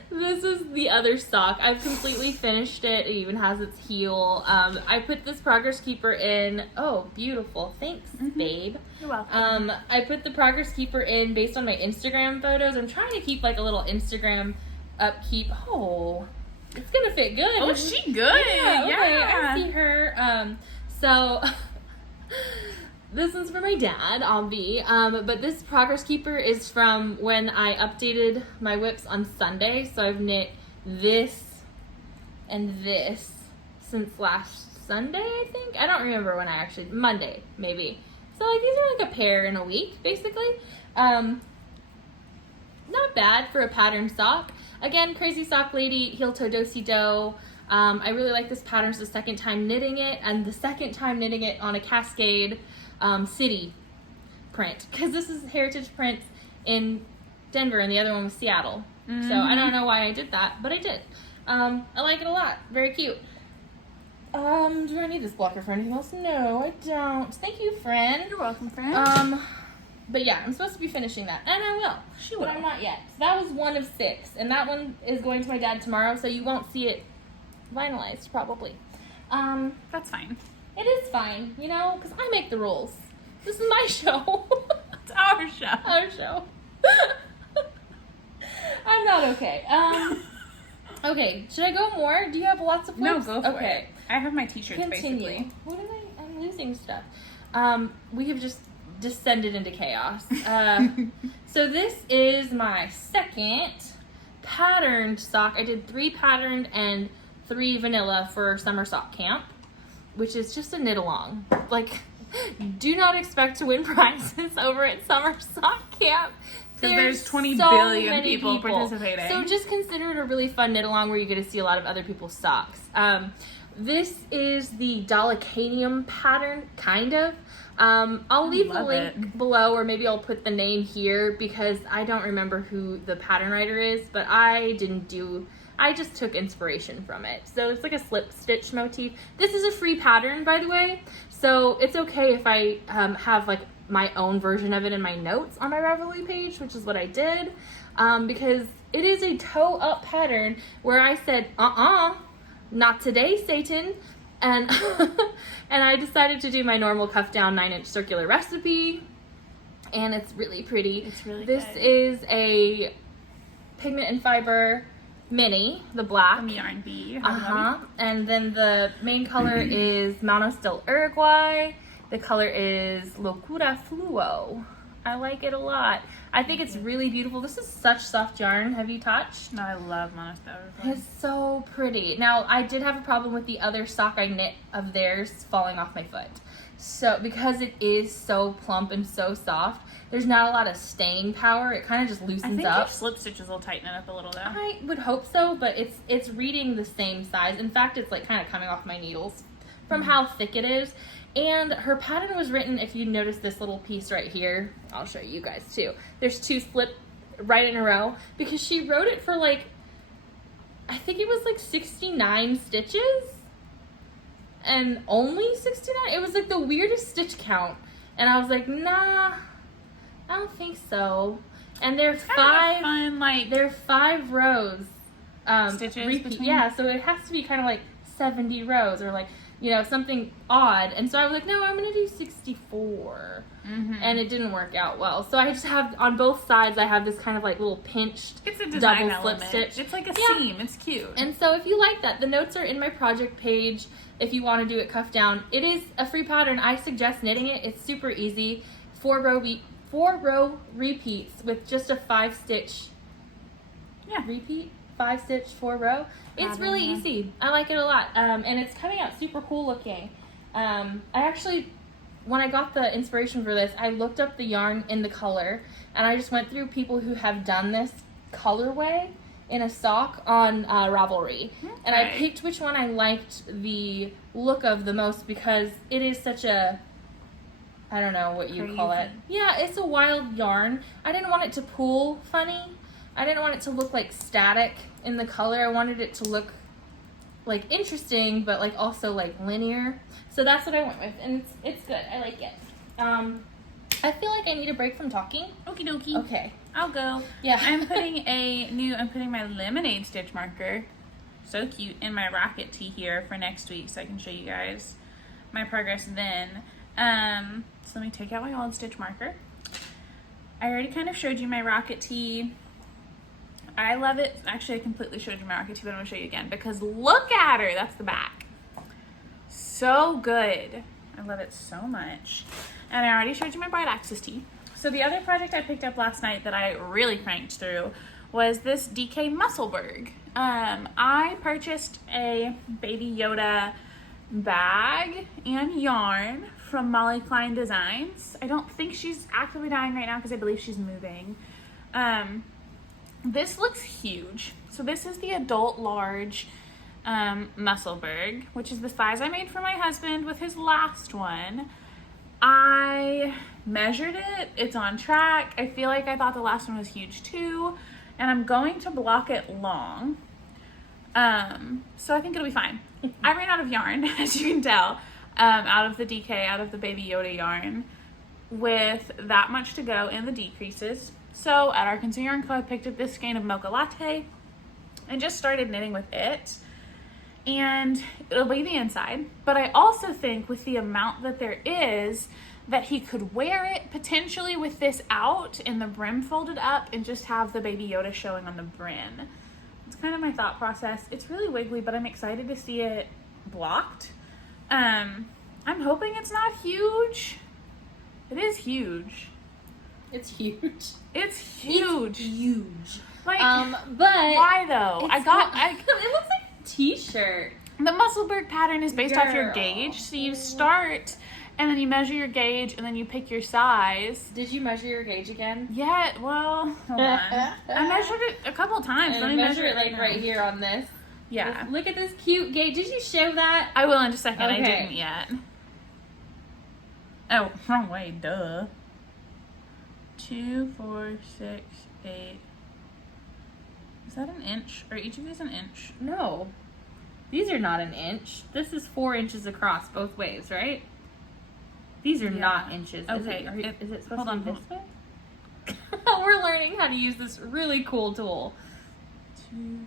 This is the other sock. I've completely finished it. It even has its heel. I put this progress keeper in. Oh, beautiful. Thanks, babe. You're welcome. I put the progress keeper in based on my Instagram photos. I'm trying to keep like a little Instagram upkeep. Oh, it's gonna fit good. Oh, she good. Yeah. Okay, Yeah. I see her. So this one's for my dad, Obvi. But this progress keeper is from when I updated my whips on Sunday. So I've knit this and this since last Sunday, I think. I don't remember when I actually, Monday, maybe. So like these are like a pair in a week, basically. Not bad for a patterned sock. Again, Crazy Sock Lady, heel toe do-si do. I really like this pattern. It's the second time knitting it, and the second time knitting it on a Cascade city print, because this is Heritage Prints in Denver and the other one was Seattle. So I don't know why I did that, but I did. I like it a lot. Very cute. Do I need this blocker for anything else? No, I don't. Thank you, friend. You're welcome, friend. But yeah, I'm supposed to be finishing that, and I will. She will. But I'm not yet. So that was 1 of 6, and that one is going to my dad tomorrow, so you won't see it finalized, probably. That's fine. It is fine, you know, because I make the rules. This is my show. It's our show. Our show. I'm not okay. Okay, should I go more? Do you have lots of No, flips? go for Okay. it. I have my t-shirts, Continue. basically. What am I'm losing stuff. We have just descended into chaos. So this is my second patterned sock. I did 3 patterned and 3 vanilla for summer sock camp, which is just a knit along. Like, do not expect to win prizes over at summer sock camp. Because there's 20 so billion many people participating. So just consider it a really fun knit along where you get to see a lot of other people's socks. This is the Dolichanium pattern, kind of. I'll leave a link below, or maybe I'll put the name here because I don't remember who the pattern writer is, but I just took inspiration from it. So it's like a slip stitch motif. This is a free pattern, by the way, so it's okay if I have like my own version of it in my notes on my Ravelry page, which is what I did, because it is a toe up pattern where I said, not today, Satan. And and I decided to do my normal cuff down 9-inch circular recipe, and it's really pretty. It's really This good. is a Pigment and Fiber mini, the black. From Yarn Bee. And then the main color is Manos del Uruguay. The color is Locura Fluo. I like it a lot. I think it's really beautiful. This is such soft yarn. Have you touched? No, I love Manos del Uruguay. It's so pretty. Now, I did have a problem with the other sock I knit of theirs falling off my foot. So, because it is so plump and so soft, there's not a lot of staying power. It kind of just loosens I think up. your slip stitches will tighten it up a little though. I would hope so, but it's reading the same size. In fact, it's like kind of coming off my needles from how thick it is. And her pattern was written, if you notice this little piece right here, I'll show you guys too. There's 2 slip right in a row because she wrote it for like, I think it was like 69 stitches and only 69. It was like the weirdest stitch count. And I was like, nah, I don't think so. And they're they're 5 rows. Stitches repeat. Yeah, so it has to be kind of like 70 rows or like, you know, something odd. And so I was like, no, I'm going to do 64. And it didn't work out well. So I just have, on both sides, I have this kind of like little pinched It's a design double slip element. stitch. It's like a seam. It's cute. And so if you like that, the notes are in my project page if you want to do it cuff down. It is a free pattern. I suggest knitting it. It's super easy. 4 row repeats with just a 5-stitch repeat. 5-stitch 4 row. It's really easy. I like it a lot. And it's coming out super cool looking. I actually, when I got the inspiration for this, I looked up the yarn in the color, and I just went through people who have done this colorway in a sock on Ravelry. And I picked which one I liked the look of the most because it is such a, I don't know what you call it. Yeah, it's a wild yarn. I didn't want it to pool funny. I didn't want it to look like static in the color. I wanted it to look like interesting, but like also like linear. So that's what I went with, and it's good. I like it. I feel like I need a break from talking. Okie dokie. Okay. I'll go. Yeah. I'm putting my lemonade stitch marker, so cute, in my rocket tee here for next week so I can show you guys my progress then. So let me take out my old stitch marker. I already kind of showed you my rocket tee. I love it. Actually, I completely showed you my rocket tee, but I'm going to show you again because look at her. That's the back. So good. I love it so much. And I already showed you my bright axis tee. So the other project I picked up last night that I really cranked through was this DK Musselburgh. I purchased a Baby Yoda bag and yarn from Molly Klein Designs. I don't think she's actively dying right now because I believe she's moving. This looks huge. So this is the adult large Musselburgh, which is the size I made for my husband with his last one. I measured it. It's on track. I feel like I thought the last one was huge too. And I'm going to block it long. So I think it'll be fine. I ran out of yarn, as you can tell, out of the DK, out of the Baby Yoda yarn, with that much to go in the decreases. So at Arkansas Yarn Co, I picked up this skein of Mocha Latte and just started knitting with it. And it'll be the inside. But I also think with the amount that there is, that he could wear it potentially with this out and the brim folded up and just have the Baby Yoda showing on the brim. It's kind of my thought process. It's really wiggly, but I'm excited to see it blocked. I'm hoping it's not huge. It is huge. It's huge. It's huge. It's huge. Like, but why though? it looks like a t-shirt. The Musselburgh pattern is based off your Girl. gauge. So you start and then you measure your gauge and then you pick your size. Did you measure your gauge again? Yeah, well, hold on. I measured it a couple of times. And Let me measure it right like now. right here on this. Yeah. Look at this cute gauge. Did you show that? I will in just a second. Okay. I didn't yet. Oh, wrong way. Duh. 2, 4, 6, 8. Is that an inch? Are each of these an inch? No. These are not an inch. This is 4 inches across both ways, right? These are not inches. Okay. Is it supposed hold to be on, this way? We're learning how to use this really cool tool. 2.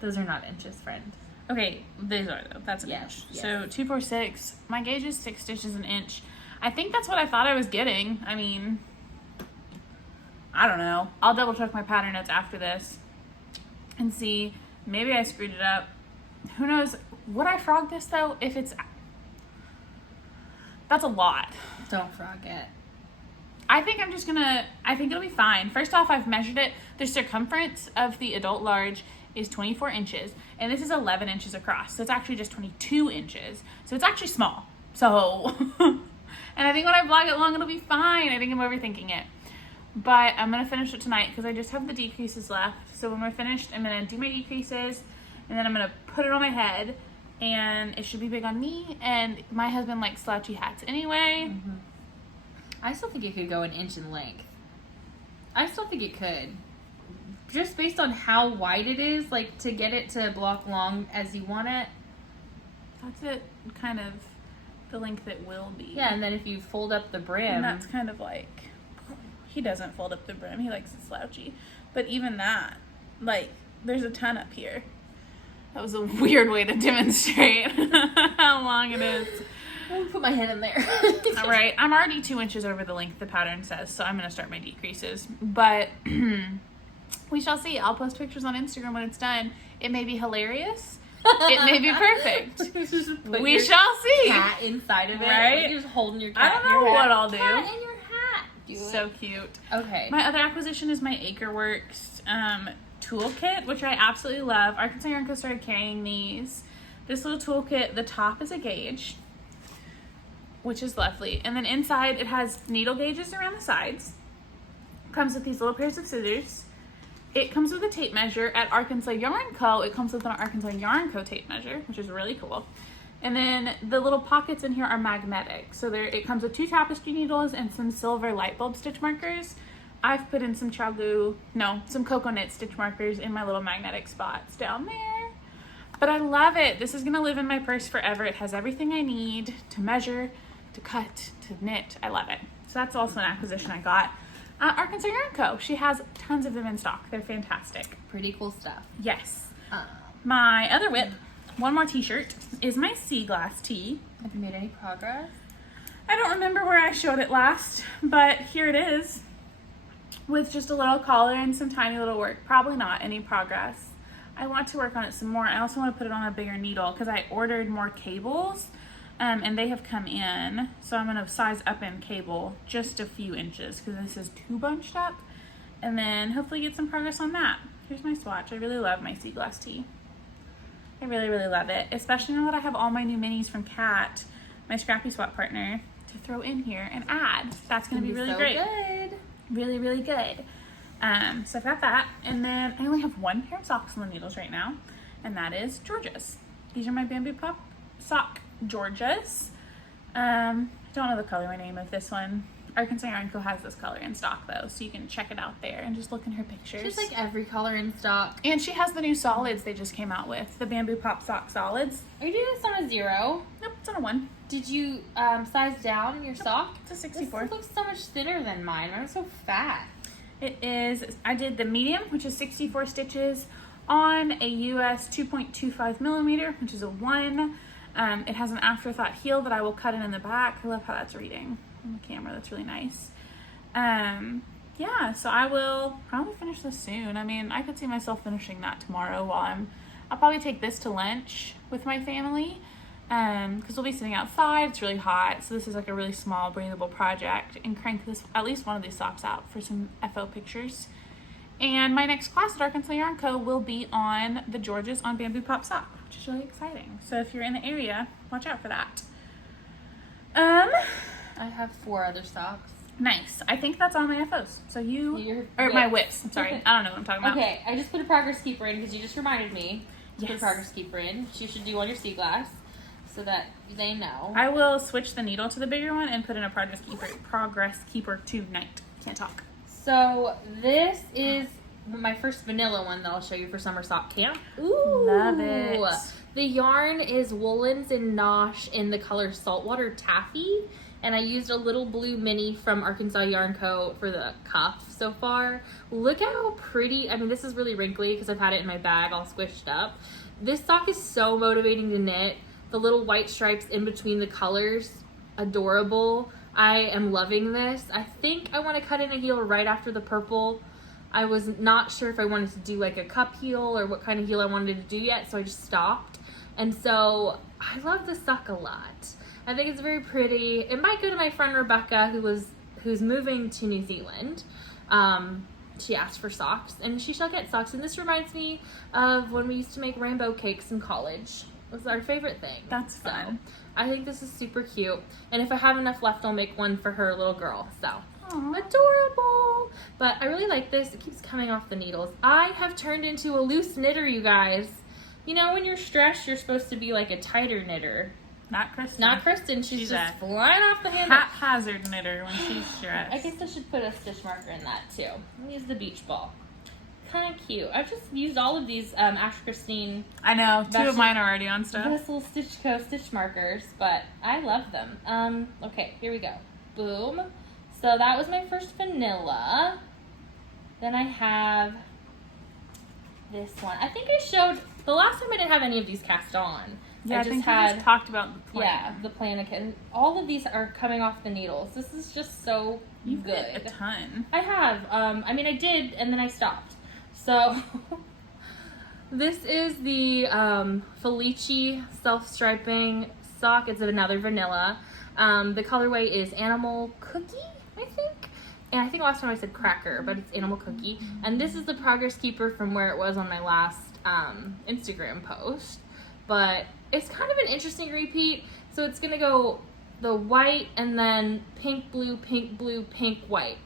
Those are not inches, friend. Okay, these are though. That's an Yes, inch. yes. So 2, 4, 6. My gauge is 6 stitches an inch. I think that's what I thought I was getting. I mean, I don't know. I'll double check my pattern notes after this and see. Maybe I screwed it up. Who knows? Would I frog this though? If it's, that's a lot. Don't frog it. I think it'll be fine. First off, I've measured it. The circumference of the adult large is 24 inches, and this is 11 inches across. So it's actually just 22 inches. So it's actually small. So, and I think when I vlog it long, it'll be fine. I think I'm overthinking it. But I'm going to finish it tonight because I just have the decreases left. So when we're finished, I'm going to do my decreases, and then I'm going to put it on my head, and it should be big on me. And my husband likes slouchy hats anyway. Mm-hmm. I still think it could go an inch in length. I still think it could. Just based on how wide it is, like to get it to block long as you want it. That's it, kind of the length it will be. Yeah, and then if you fold up the brim. And that's kind of like, he doesn't fold up the brim. He likes it slouchy. But even that, like, there's a ton up here. That was a weird way to demonstrate how long it is. I'll put my head in there. All right, I'm already 2 inches over the length the pattern says, so I'm going to start my decreases. But we shall see. I'll post pictures on Instagram when it's done. It may be hilarious. It may be perfect. We shall see. Cat inside of it. Right? Like you're just holding your cat. I don't know what I'll do. Cat in your hat. So cute. Okay. My other acquisition is my Acreworks toolkit, which I absolutely love. Arkansas Yarn Co. started carrying these. This little toolkit, the top is a gauge, which is lovely. And then inside it has needle gauges around the sides. Comes with these little pairs of scissors. It comes with a tape measure. At Arkansas Yarn Co., it comes with an Arkansas Yarn Co. tape measure, which is really cool. And then the little pockets in here are magnetic. So it comes with 2 tapestry needles and some silver light bulb stitch markers. I've put in some some cocoa knit stitch markers in my little magnetic spots down there. But I love it. This is going to live in my purse forever. It has everything I need to measure, to cut, to knit. I love it. So that's also an acquisition I got. Arkansas Yarn Co. She has tons of them in stock. They're fantastic. Pretty cool stuff. Yes. My other whip, one more t-shirt, is my sea glass tee. Have you made any progress? I don't remember where I showed it last, but here it is. With just a little collar and some tiny little work. Probably not any progress. I want to work on it some more. I also want to put it on a bigger needle because I ordered more cables. And they have come in, so I'm going to size up in cable just a few inches because this is too bunched up, and then hopefully get some progress on that. Here's my swatch. I really love my sea glass tee. I really, really love it, especially now that I have all my new minis from Kat, my scrappy swap partner, to throw in here and add. That's going to be really so great. Good. Really, really good. So I've got that, and then I only have 1 pair of socks on the needles right now, and that is Georgia's. These are my Bamboo Pop sock Georgia's. Don't know the colorway name of this one. Arkansas Yarn Co. has this color in stock though, so you can check it out there and just look in her pictures. She's like every color in stock. And she has the new solids they just came out with, the Bamboo Pop sock solids. Are you doing this on a 0? Nope, it's on a 1. Did you size down your sock? It's a 64. This looks so much thinner than mine. Mine's so fat. It is, I did the medium, which is 64 stitches on a US 2.25 millimeter, which is a 1. It has an afterthought heel that I will cut in the back. I love how that's reading on the camera. That's really nice. Yeah, so I will probably finish this soon. I mean, I could see myself finishing that tomorrow while I'll probably take this to lunch with my family because we'll be sitting outside. It's really hot, so this is like a really small, breathable project, and crank at least one of these socks out for some FO pictures. And my next class at Arkansas Yarn Co. will be on the Georgia's on Bamboo Pop sock, which is really exciting. So if you're in the area, watch out for that. I have 4 other socks. Nice. I think that's all my FOs. So my whips. I'm sorry. I don't know what I'm talking about. Okay, I just put a progress keeper in because you just reminded me to put a Yes. progress keeper in, which you should do on your sea glass so that they know. I will switch the needle to the bigger one and put in a progress keeper tonight. Can't talk. So this is my first vanilla one that I'll show you for summer sock camp. Ooh, Love it. The yarn is Woolens and Nosh in the color Saltwater Taffy. And I used a little blue mini from Arkansas Yarn Co. for the cuff so far. Look at how pretty. I mean, this is really wrinkly because I've had it in my bag all squished up. This sock is so motivating to knit. The little white stripes in between the colors, adorable. I am loving this. I think I want to cut in a heel right after the purple. I was not sure if I wanted to do like a cup heel or what kind of heel I wanted to do yet, so I just stopped. And so I love this sock a lot. I think it's very pretty. It might go to my friend Rebecca, who's moving to New Zealand. She asked for socks, and she shall get socks. And this reminds me of when we used to make rainbow cakes in college. It was our favorite thing. That's fun. So, I think this is super cute. And if I have enough left, I'll make one for her little girl. So, Aww. adorable. But I really like this. It keeps coming off the needles. I have turned into a loose knitter, you guys. You know, when you're stressed, you're supposed to be like a tighter knitter. Not Christen. Not Christen. She's just a flying off the handle. haphazard knitter when she's stressed. I guess I should put a stitch marker in that too. I'll use the beach ball. Kind of cute. I've just used all of these Ash Christine. I know. Two of mine are already on stuff. Little Stitch Co. stitch markers, but I love them. Okay, here we go. Boom. So that was my first vanilla. Then I have this one. I think I showed the last time I didn't have any of these cast on. Yeah, I think we just talked about the plan. Yeah, the Planet. All of these are coming off the needles. This is just so You've good. knit a ton. I have. I mean, I did, and then I stopped. So, this is the Felici self-striping sock. It's another vanilla. The colorway is Animal Cookie, I think. And I think last time I said cracker, but it's Animal Cookie. And this is the progress keeper from where it was on my last Instagram post. But it's kind of an interesting repeat. So it's going to go the white and then pink, blue, pink, white.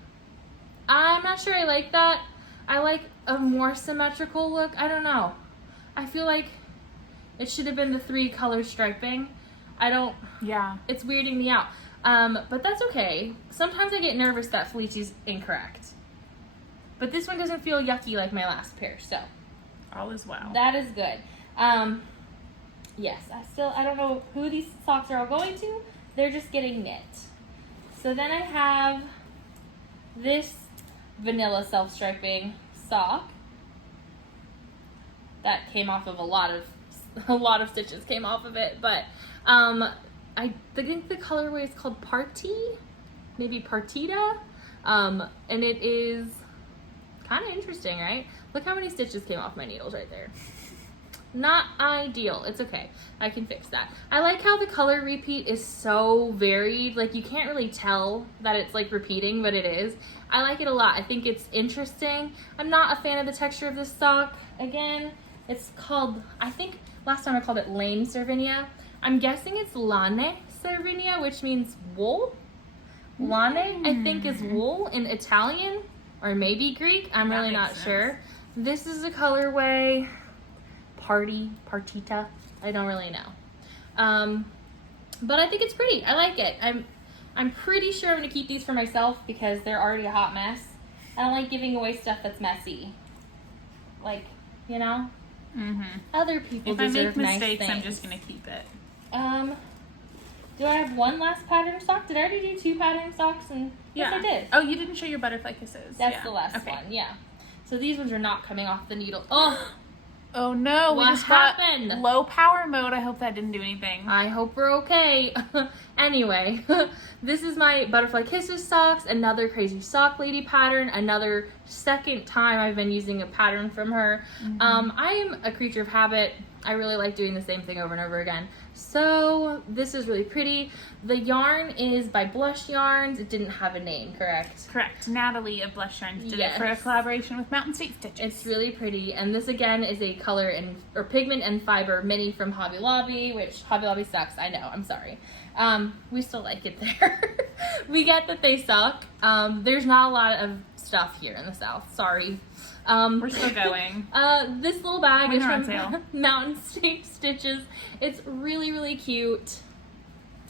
I'm not sure I like that. I like a more symmetrical look. I don't know. I feel like it should have been the 3 color striping. Yeah. It's weirding me out. But that's okay. Sometimes I get nervous that Felici's incorrect. But this one doesn't feel yucky like my last pair, so. All is well. That is good. Yes, I don't know who these socks are all going to. They're just getting knit. So then I have this vanilla self-striping sock that came off of a lot of stitches came off of it, but I think the colorway is called Partie, maybe Partita, and it is kind of interesting, right? Look how many stitches came off my needles right there. Not ideal. It's okay. I can fix that. I like how the color repeat is so varied. Like, you can't really tell that it's like repeating, but it is. I like it a lot. I think it's interesting. I'm not a fan of the texture of this sock. Again, it's called, I think last time I called it Lane Cervinia. I'm guessing it's Lane Cervinia, which means wool. Lane, I think, is wool in Italian or maybe Greek. I'm really not sure. This is a colorway Partita. I don't really know. But I think it's pretty. I like it. I'm pretty sure I'm going to keep these for myself because they're already a hot mess. I don't like giving away stuff that's messy. Like, you know? Mm-hmm. Other people deserve nice things. If I make mistakes, I'm just going to keep it. Do I have one last pattern sock? Did I already do 2 pattern socks? And yeah. Yes, I did. Oh, you didn't show your butterfly kisses. That's the last one, yeah. So these ones are not coming off the needle. Oh no, what we just happened? got low power mode. I hope that didn't do anything. I hope we're okay. Anyway, this is my Butterfly Kisses socks, another Crazy Sock Lady pattern, another second time I've been using a pattern from her. Mm-hmm. I am a creature of habit. I really like doing the same thing over and over again. So this is really pretty. The yarn is by Blush Yarns. It didn't have a name, correct? Correct. Natalie of Blush Yarns did it for a collaboration with Mountain State Stitches. It's really pretty. And this again is a color or pigment and fiber mini from Hobby Lobby, which Hobby Lobby sucks. I know. I'm sorry. We still like it there. We get that they suck. There's not a lot of stuff here in the South. Sorry. We're still going. This little bag is on from sale. Mountain State Stitches. It's really, really cute.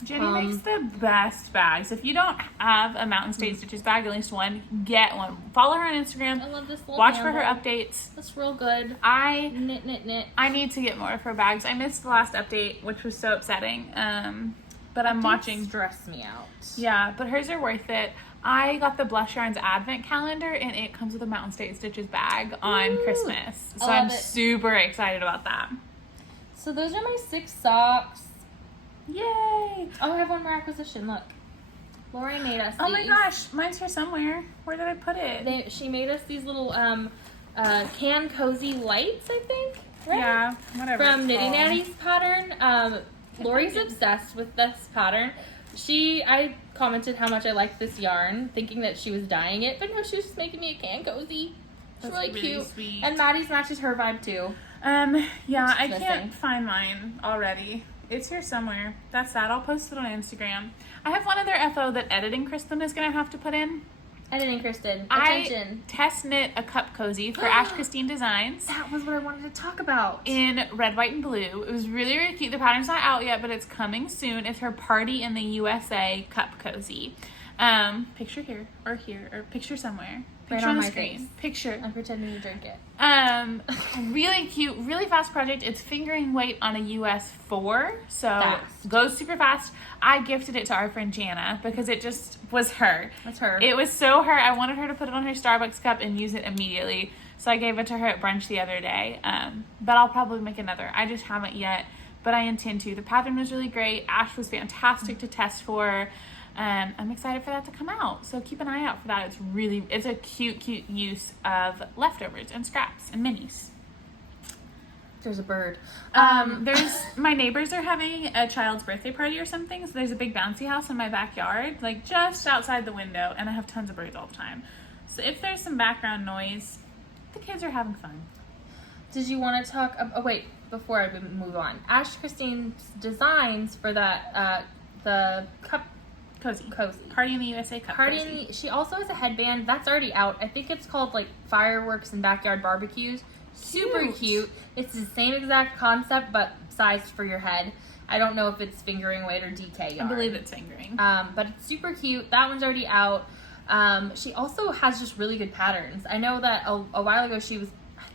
Jenny makes the best bags. If you don't have a Mountain State Stitches bag, at least one, get one. Follow her on Instagram. I love this little Watch handle. for her updates. That's real good. Knit. I need to get more of her bags. I missed the last update, which was so upsetting. But I'm watching. Stress me out. Yeah, but hers are worth it. I got the Blush Yarns Advent Calendar, and it comes with a Mountain State Stitches bag on Christmas. So I'm super excited about that. So those are my 6 socks. Yay! Oh, I have one more acquisition. Look. Lori made us these. Oh my gosh, mine's here somewhere. Where did I put it? She made us these little can cozy lights, I think. Right? Yeah, whatever. From Knitty Natty's pattern. Lori's obsessed with this pattern. I commented how much I liked this yarn, thinking that she was dyeing it, but no, she was just making me a can cozy. It's really cute. Sweet. And Maddie's matches her vibe too. Yeah, I can't find mine already. It's here somewhere. That's that. I'll post it on Instagram. I have one other FO that editing Christen is going to have to put in. Editing Christen. Attention. I test knit a cup cozy for Ash Christine Designs. That was what I wanted to talk about. In red, white, and blue. It was really, really cute. The pattern's not out yet, but it's coming soon. It's her Partie in the USA cup cozy. Picture here, or picture somewhere. Picture right on the my screen. face. Picture. I'm pretending to drink it. Really cute, really fast project. It's fingering weight on a US 4, so fast. Goes super fast. I gifted it to our friend Jana because it just was her. That's her. It was so her. I wanted her to put it on her Starbucks cup and use it immediately, so I gave it to her at brunch the other day. But I'll probably make another. I just haven't yet, but I intend to. The pattern was really great. Ash was fantastic to test for. I'm excited for that to come out, so keep an eye out for that. It's a cute use of leftovers and scraps and minis. There's a bird. My neighbors are having a child's birthday party or something, so there's a big bouncy house in my backyard, like just outside the window, and I have tons of birds all the time. So if there's some background noise, the kids are having fun. Did you want to talk? Before I move on, Ash Christine's designs for that the cup. Cozy. Partie in the USA cup cozy. She also has a headband that's already out. I think it's called like Fireworks and Backyard Barbecues. Super cute. It's the same exact concept but sized for your head. I don't know if it's fingering weight or DK yarn. I believe it's fingering. But it's super cute. That one's already out. She also has just really good patterns. I know that a while ago I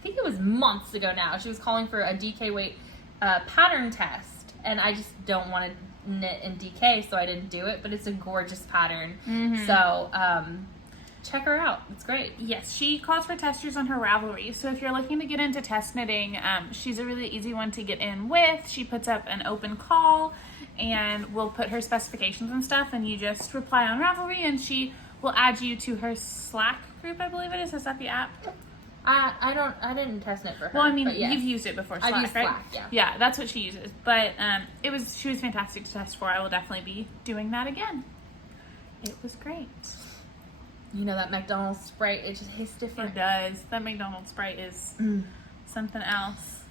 think it was months ago now, she was calling for a DK weight pattern test, and I just don't want to knit in DK, so I didn't do it, but it's a gorgeous pattern. So check her out. It's great. Yes, she calls for testers on her Ravelry, so if you're looking to get into test knitting, she's a really easy one to get in with. She puts up an open call, and we'll put her specifications and stuff, and you just reply on Ravelry, and she will add you to her Slack group, I believe it is. Is that the app? I didn't test knit for her. Well, I mean, yes. You've used it before, Slack, I've used right? Slack, yeah. Yeah, that's what she uses. But she was fantastic to test for. I will definitely be doing that again. It was great. You know that McDonald's Sprite, it just tastes different. It does. That McDonald's Sprite is something else.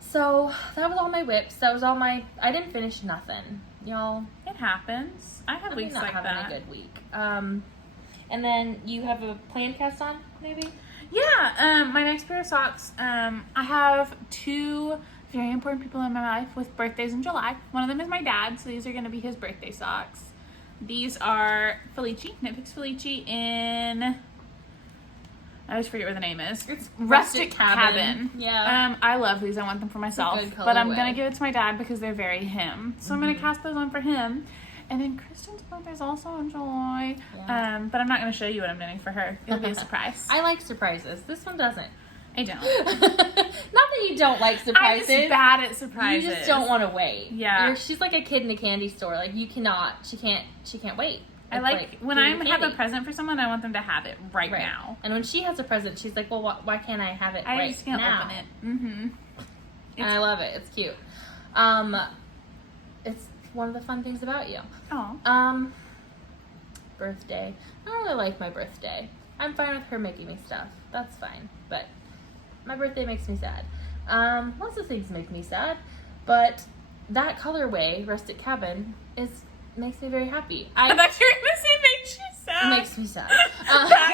So, that was all my whips. That was all I didn't finish nothing, y'all. It happens. I have weeks like that. I'm having a good week. And then you have a planned cast on, maybe? Yeah, my next pair of socks, I have 2 very important people in my life with birthdays in July. One of them is my dad, so these are going to be his birthday socks. These are Felici, Knitpicks Felici in, I always forget what the name is. It's Rustic Cabin. Yeah. I love these. I want them for myself. But I'm going to give it to my dad because they're very him. So I'm going to cast those on for him. And then Kristen's birthday is also in July. Yeah. But I'm not going to show you what I'm knitting for her. It'll be a surprise. I like surprises. This one doesn't. I don't. Not that you don't like surprises. I'm just bad at surprises. You just don't want to wait. Yeah. She's like a kid in a candy store. Like, you cannot. She can't wait. I like when I have a present for someone, I want them to have it right now. And when she has a present, she's like, well, why can't I have it right now? I just can't open it. And I love it. It's cute. It's one of the fun things about you. Oh. Birthday. I don't really like my birthday. I'm fine with her making me stuff. That's fine. But my birthday makes me sad. Lots of things make me sad. But that colorway, Rustic Cabin, makes me very happy. I thought you were going to say makes you sad. It makes me sad. That